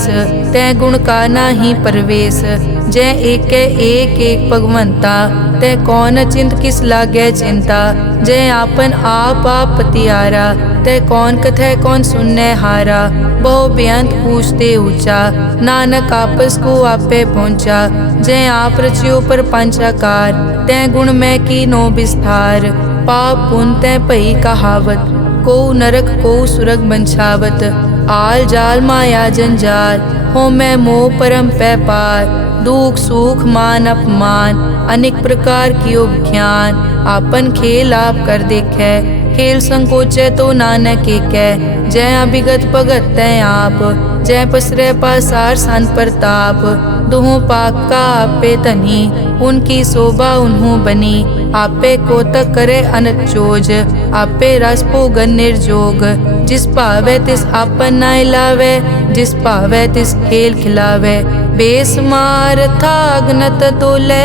तै गुण का नाही परवेश। जय एक भगवंता, तै कौन चिंत किस लागे चिंता। जय आपन आप पतियारा, तै कौन कथै कौन सुनने हारा। बहु बेअंत पूछते ऊंचा, नानक आपस को आपे पहुँचा। जय आप रचियो पर पंचाकार, तै गुण में कीनो विस्तार। पाप पुन तै पई कहावत, को नरक को सुरग बंछावत। आल जाल माया जंजाल, हो मैं मोह परम पै पार। दुख सुख मान अपमान, अनेक प्रकार कियो ज्ञान। आपन खेल आप कर देखे, खेल संकोचे तो नानक एकै। जय अभिगत भगत तै आप, जय पसरे पासार सन प्रताप। दुहों पाक का आपे तनी, उनकी शोभा उन्हों बनी। आपे कोतक करे अनत चोज, आपे रस भोगन निर्जोग। जिस भावे तिस आपन नाय लावे, जिस भावे तिस खेल खिलावे। बेसमार थागनत तोले,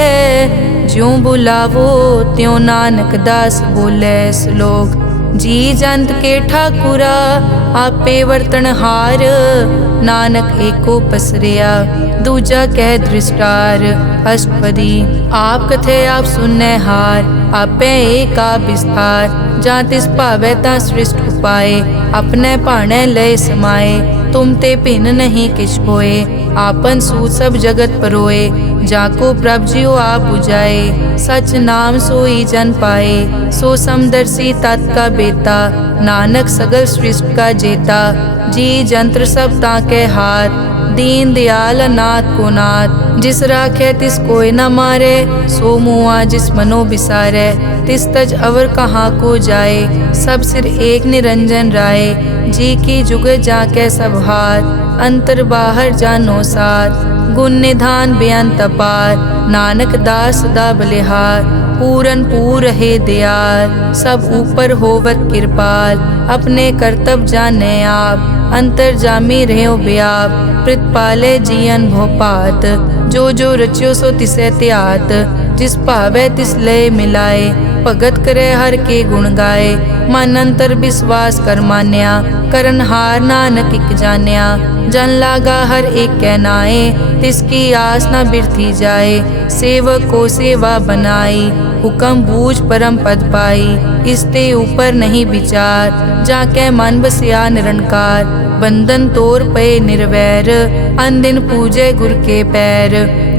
ज्यों बुलावो त्यों नानक दास बोले। श्लोक जी जंत के ठाकुरा, आपे वर्तन हार। नानक एको पसरिया, दूजा कह दृष्टार। अष्टपदी आप कथे आप सुनने हार, आपे एक आप विस्तार। जा तिस भावे ता सृष्ट उपाय, अपने भाणे लय समाए। तुम ते भिन्न नहीं किछ होए, आपन सूत सब जगत परोए। जाको प्रभ जियो आप बुझाए, सच नाम सोई जन पाए। सो समदर्शी तत् का बेता, नानक सगल सृष्टि का जेता। जी जंत्र सब ताके हाथ, दीन दयाल नाथ को नाथ। जिस राखे तिस कोई न मारे, सो मुआ जिस मनो बिसारे। तिस तज अवर कहाँ को जाए, सब सिर एक निरंजन राय। जी की जुग जाके सब हाथ, अंतर बाहर जानो साथ। गुण निधान बेअंत अपार, नानक दास सदा बलिहार। पूरन पूर रहे दयाल, सब ऊपर होवत कृपाल। अपने कर्तव्य जाने आप, अंतर जामी रहो व्याप। प्रतिपाले जियन भोपात, जो जो रच्यो सो तिसे त्यात। जिस भावे तिस लय मिलाए, भगत करे हर के गुण गाए। मन अंतर विश्वास कर मान्या, करन हार नानक इक जान्या। जन लागा हर एक कै नाए, तिसकी आस न बिरथी जाए। सेवक को सेवा बनाई, हुक्म बूझ परम पद पाई। इसते ऊपर नहीं विचार, जाके मन बसिया निरंकार। बंधन तोर पे निर्वैर, अनदिन पूजे गुर के पैर।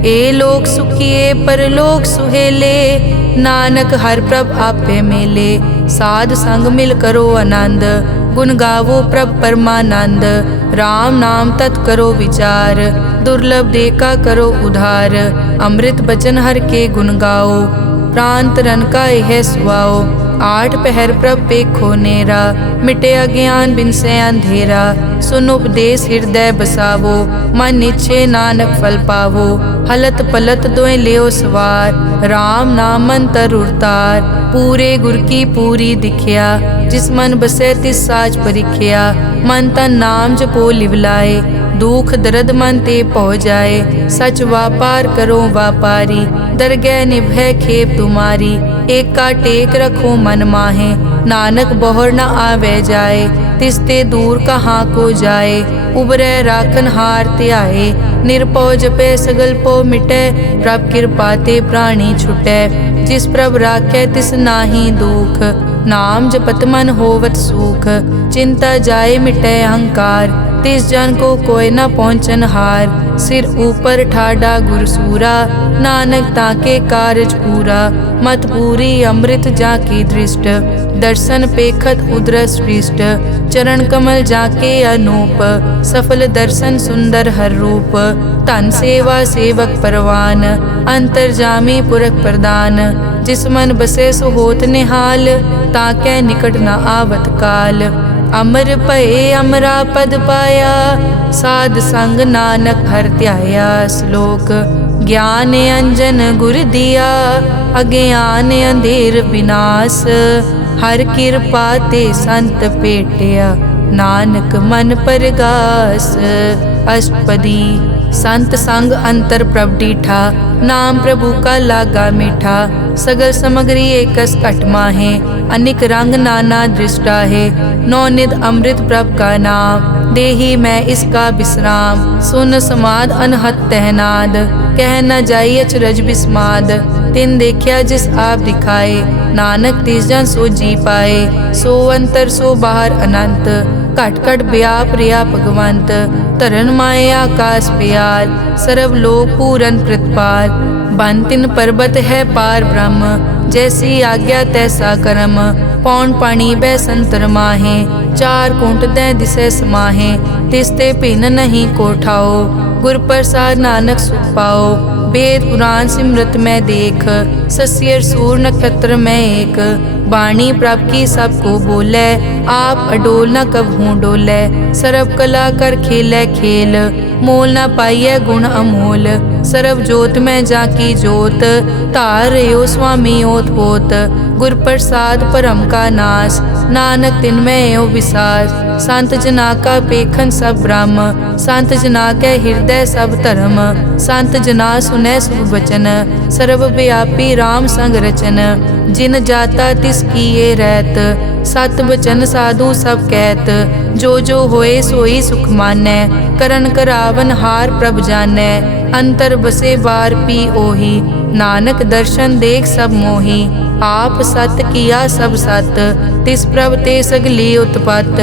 ए लोक सुखिए परलोक सुहेले, नानक हर प्रभ आपे मेले। साध संग मिल करो आनंद, गुण गावो प्रभ परमानंद। राम नाम तत् करो विचार, दुर्लभ देखा करो उधार। अमृत बचन हर के गुण गाओ, प्राण तरन का यह सुआओ। आठ पहर प्रभ पेखो नेरा, मिटे अज्ञान बिन से अंधेरा। सुन उपदेश हृदय बसावो, मन इच्छे नानक फल पावो। हलत पलत दोए लियो सवार, राम नाम अंतर उरतार। पूरे गुर की पूरी दिखिया, जिस मन बसे तिस साच परिखिया। मन तन नाम जपो लिवलाए, दुख दर्द मन ते पौ जाए। सच व्यापार करो व्यापारी, दरगह निभै खेप तुम्हारी। एक का टेक रखो मन माहे, नानक बहुर न आवे जाए। तिसते दूर कहाँ को जाए, उबरे राखन हार त्याए। निरपौ जपे सगल पो मिटे, प्रभ कृपा ते प्राणी छुटे। जिस प्रभ राखे तिस नाही दुख, नाम जपत मन होवत सुख। चिंता जाए मिटे अहंकार, तिस जन को कोई न पहुँचन हार। सिर ऊपर ठाडा गुरसूरा, नानक ताके कारज पूरा। मत पूरी अमृत जाकी दृष्ट, दर्शन पेखत उदरस पृष्ठ। चरण कमल जाके अनूप, सफल दर्शन सुंदर हर रूप। धन सेवा सेवक परवान, अंतर्जामी पुरख प्रदान। जिस मन बसे सो होत निहाल, ताकै निकट न आवत काल। अमर भये अमरा पद पाया, साध संग नानक हर ध्याया। श्लोक ज्ञान अंजन गुर दिया, अज्ञान अंधेर विनाश। हर कृपा ते संत पेटिया, नानक मन परगास। अष्टपदी संत संग अंतर प्रभ डीठा, नाम प्रभु का लागा मीठा। सगल समग्री एकस घट माहे, अनिक रंग नाना दृष्टा है। नौनिध अमृत प्रभ का नाम, देही मैं इसका विश्राम। सुन समाद अनहत तहनाद, कह न जाई अचरज बिस्माद। तिन देखिया जिस आप दिखाए, नानक तिस जन सो जी पाए। सो अंतर सो बाहर अनंत, घट घट व्याप रिया भगवंत। तरन माए आकाश प्याल, सर्व लोक पूरन प्रतिपाल। बन तिन पर्वत है पार ब्रह्म, जैसी आज्ञा तैसा कर्म। पौन पानी बै संतर माहे, चार कुंट दै दिसे समाहे। तिसते भिन्न नहीं कोठाओ, गुर प्रसाद नानक सुख पाओ। वेद पुराण सिमरत में देख, सस्यर सूर नक्षत्र में एक। वाणी प्रभ की सबको बोले, आप अडोल न कबहू डोले। सर्व कला कर खेले खेल, मोल न पाइए गुण अमोल। सर्व जोत में जाकी जोत, तार रहो स्वामी ओत पोत। गुर प्रसाद परम का नाश, नानक तिन में यो विसास। संत जना का पेखन सब ब्रह्म, संत जना के हृदय सब धर्म। संत जना सुने शुभ वचन, सर्वव्यापी राम संग रचन। जिन जाता तिस किए रहत, सत बचन साधु सब कहत। जो जो होए सोई सुख मानै, करन करावन हार प्रभ जानै। अंतर बसे बार पी ओही, नानक दर्शन देख सब मोही। आप सत किया सब सत, तिस प्रभ ते सगली उत्पत।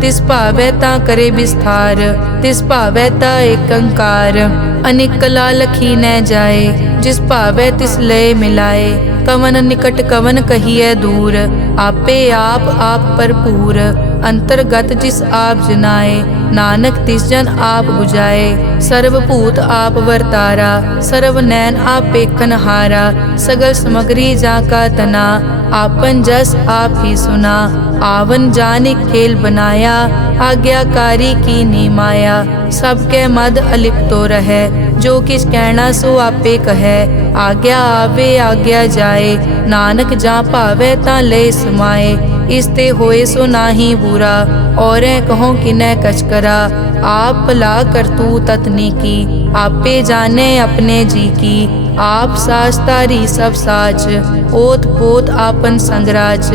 तिस भावै ता करे विस्तार, तिस भावै ता एकंकार। अनेक कला लखी न जाए, जिस भावै तिस लय मिलाए। कवन निकट कवन कहिए दूर, आपे आप भरपूर। अंतर्गत जिस आप जनाए, नानक तिस जन आप बुझाए। सर्वभूत आप वर्तारा, सर्व नैन आप पेखन हारा। सगल समग्री जाका तना, आपन जस आप ही सुना। आवन जाने खेल बनाया, आज्ञाकारी की नी माया। सबके मद अलिप्तो रहे, जो किस कहना सो आपे कहे। आज्ञा आवे आज्ञा जाए, नानक जा भावे ता ले समाए। इसते होए सो नाही बुरा, और कहो किनै कछ करा। आप भला करतू ततनी की, आपे जाने अपने जी की। आप साच तारी सब साच, ओत पोत आपन संगराज।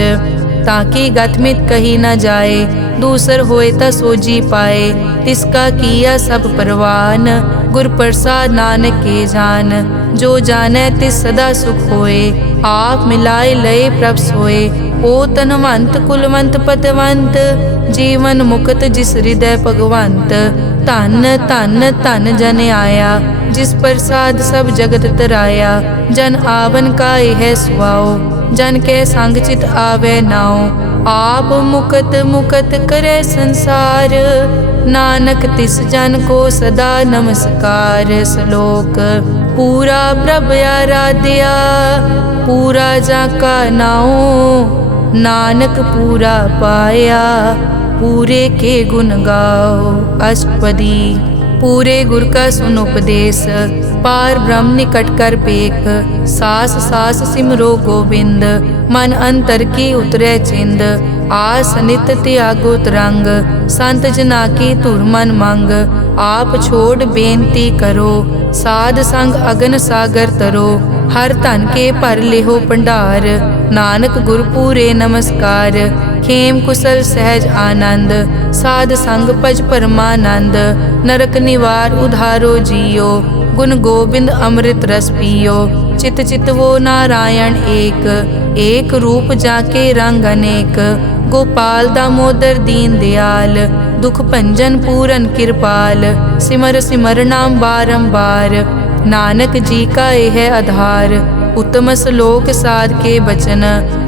ताकि गतमित कही न जाए, दूसर होए ता सोजी पाए। तिसका किया सब परवान, गुर प्रसाद नानक के जान। जो जाने तिस सदा सुख होए, आप मिलाए लय प्रभ सोए। ओ तनवंत कुलवंत पतवंत, जीवन मुक्त जिस हृदय भगवंत। धन धन धन जन आया, जिस प्रसाद सब जगत तराया। जन आवन का यह सुआओ, जन के संग चित आवे नाओ। आप मुकत मुकत करे संसार, नानक तिस जन को सदा नमस्कार। श्लोक पूरा प्रभ आराध्या, पूरा जाका नाओ। नानक पूरा पाया, पूरे के गुण गाओ। अष्टपदी पूरे गुर का सुन उपदेश, पार ब्रह्म निकट कर पेख। सास सास सिमरो गोविंद, मन अंतर की उतरे चिंद। आस नित त्यागो तरंग, संत जना की धुर मन मंग। आप छोड़ बेनती करो, साध संग अगन सागर तरो। हर धन के भर लेहो भंडार, नानक गुर पूरे नमस्कार। खेम कुशल सहज आनंद, साध संग भज परमानंद। नरक निवार उधारो जियो, गुण गोविंद अमृत रस पियो। चित चित वो नारायण एक, एक रूप जाके रंग अनेक। गोपाल दामोदर दीन दयाल, दुख भंजन पूरन किरपाल। सिमर सिमर नाम बारंबार, नानक जी का यह आधार। उत्तम श्लोक साध के बचन,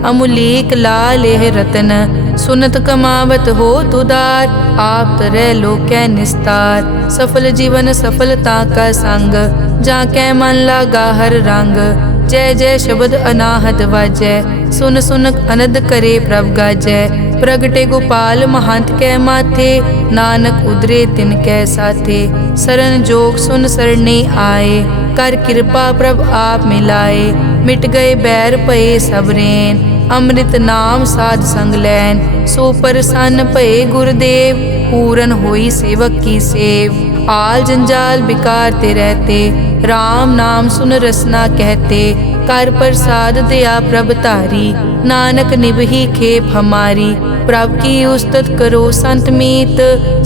अमुलीक लाल यह रतन। सुनत कमावत हो तुदार, आप तरह लोकै निस्तार। सफल जीवन सफलता का संग, जाकै मन लागा हर रंग। जय जय शब्द अनाहत वाजै, सुन सुन अनद करे प्रभ गाजै। प्रगटे गोपाल महंत कै माथे, नानक उदरे तिन कै साथे। सरन जोग सुन सरने आए, कर कृपा प्रभ आप मिलाए। मिट गए बैर भये सब रैन, अमृत नाम साध संग लैन। सो प्रसन्न भये गुरुदेव, पूरन होई सेवक की सेव। आल जंजाल बिकार ते रहते, राम नाम सुन रसना कहते। कर प्रसाद दया प्रभ तारी, नानक निभही खेप हमारी। प्रभ की उस्तत करो संत मीत,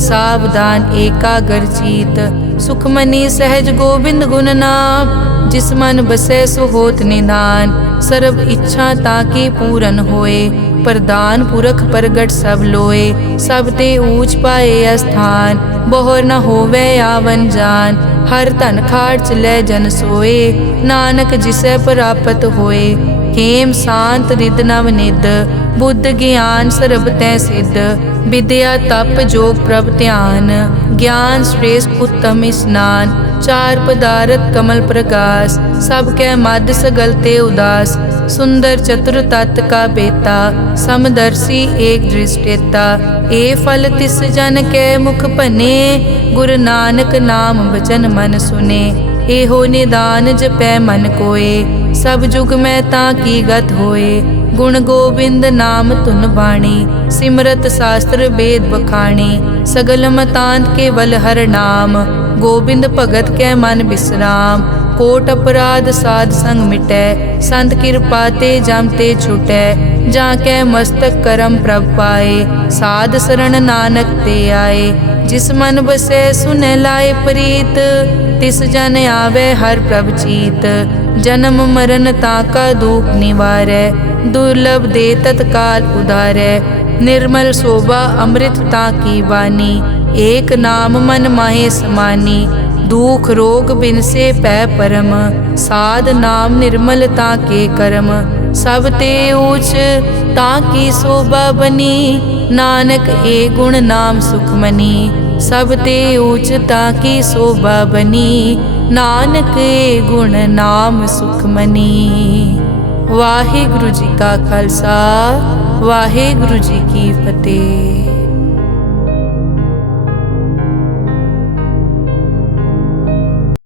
सावधान एकाग्र चीत। सुखमनी सहज गोबिंद गुण नाम, जिस मन बसै सो होत निधान। सर्ब इच्छा ताकी पूरन होए, प्रदान पुरख प्रगट सब लोए। सब ते ऊंच पाए अस्थान, बहुर न होवे आवन जान। हर धन खाट चलै जन सोए, नानक जिसै प्राप्त होए। हेम शांत रिद नव निद, बुद्ध ज्ञान सर्ब तै सिद्ध। विद्या तप जोग प्रभ ध्यान, ज्ञान श्रेष्ठ उत्तम स्नान। चार पदारथ कमल प्रकाश, सब कै मद सगल ते उदास। सुंदर चतुर तत् का बेता, समदर्शी एक दृष्टेता। ए फल तिस जन कै मुख बने, गुरु नानक नाम वचन मन सुने। एहो निदान जपै मन कोय, सब जुग में ताकी गत होए। गुण गोबिंद नाम धुन बाणी, सिमरत शास्त्र वेद बखाणी। सगल मतांत केवल हर नाम, गोबिंद भगत कै मन विश्राम। कोट अपराध साध संग मिटै, संत कृपा ते जम ते छुटै। जाकै मस्तक करम प्रभ पाए, साध शरण नानक ते आए। जिस मन बसै सुनै लाए प्रीत, तिस जन आवे हर प्रभ चीत। जन्म मरण ताका दुख निवारै, दुर्लभ दे तत्काल उधारै। निर्मल शोभा अमृत ताकी वाणी, एक नाम मन माहे समानी। दुख रोग बिन से पै परम, साध नाम निर्मल ताके करम। सब ते ऊच ताकी शोभा बनी, नानक ए गुण नाम सुखमनी। सब ते ऊच ताकी शोभा बनी, नानक ए गुण नाम सुखमनी। वाहिगुरु जी का खालसा, वाहिगुरु जी की फतेह।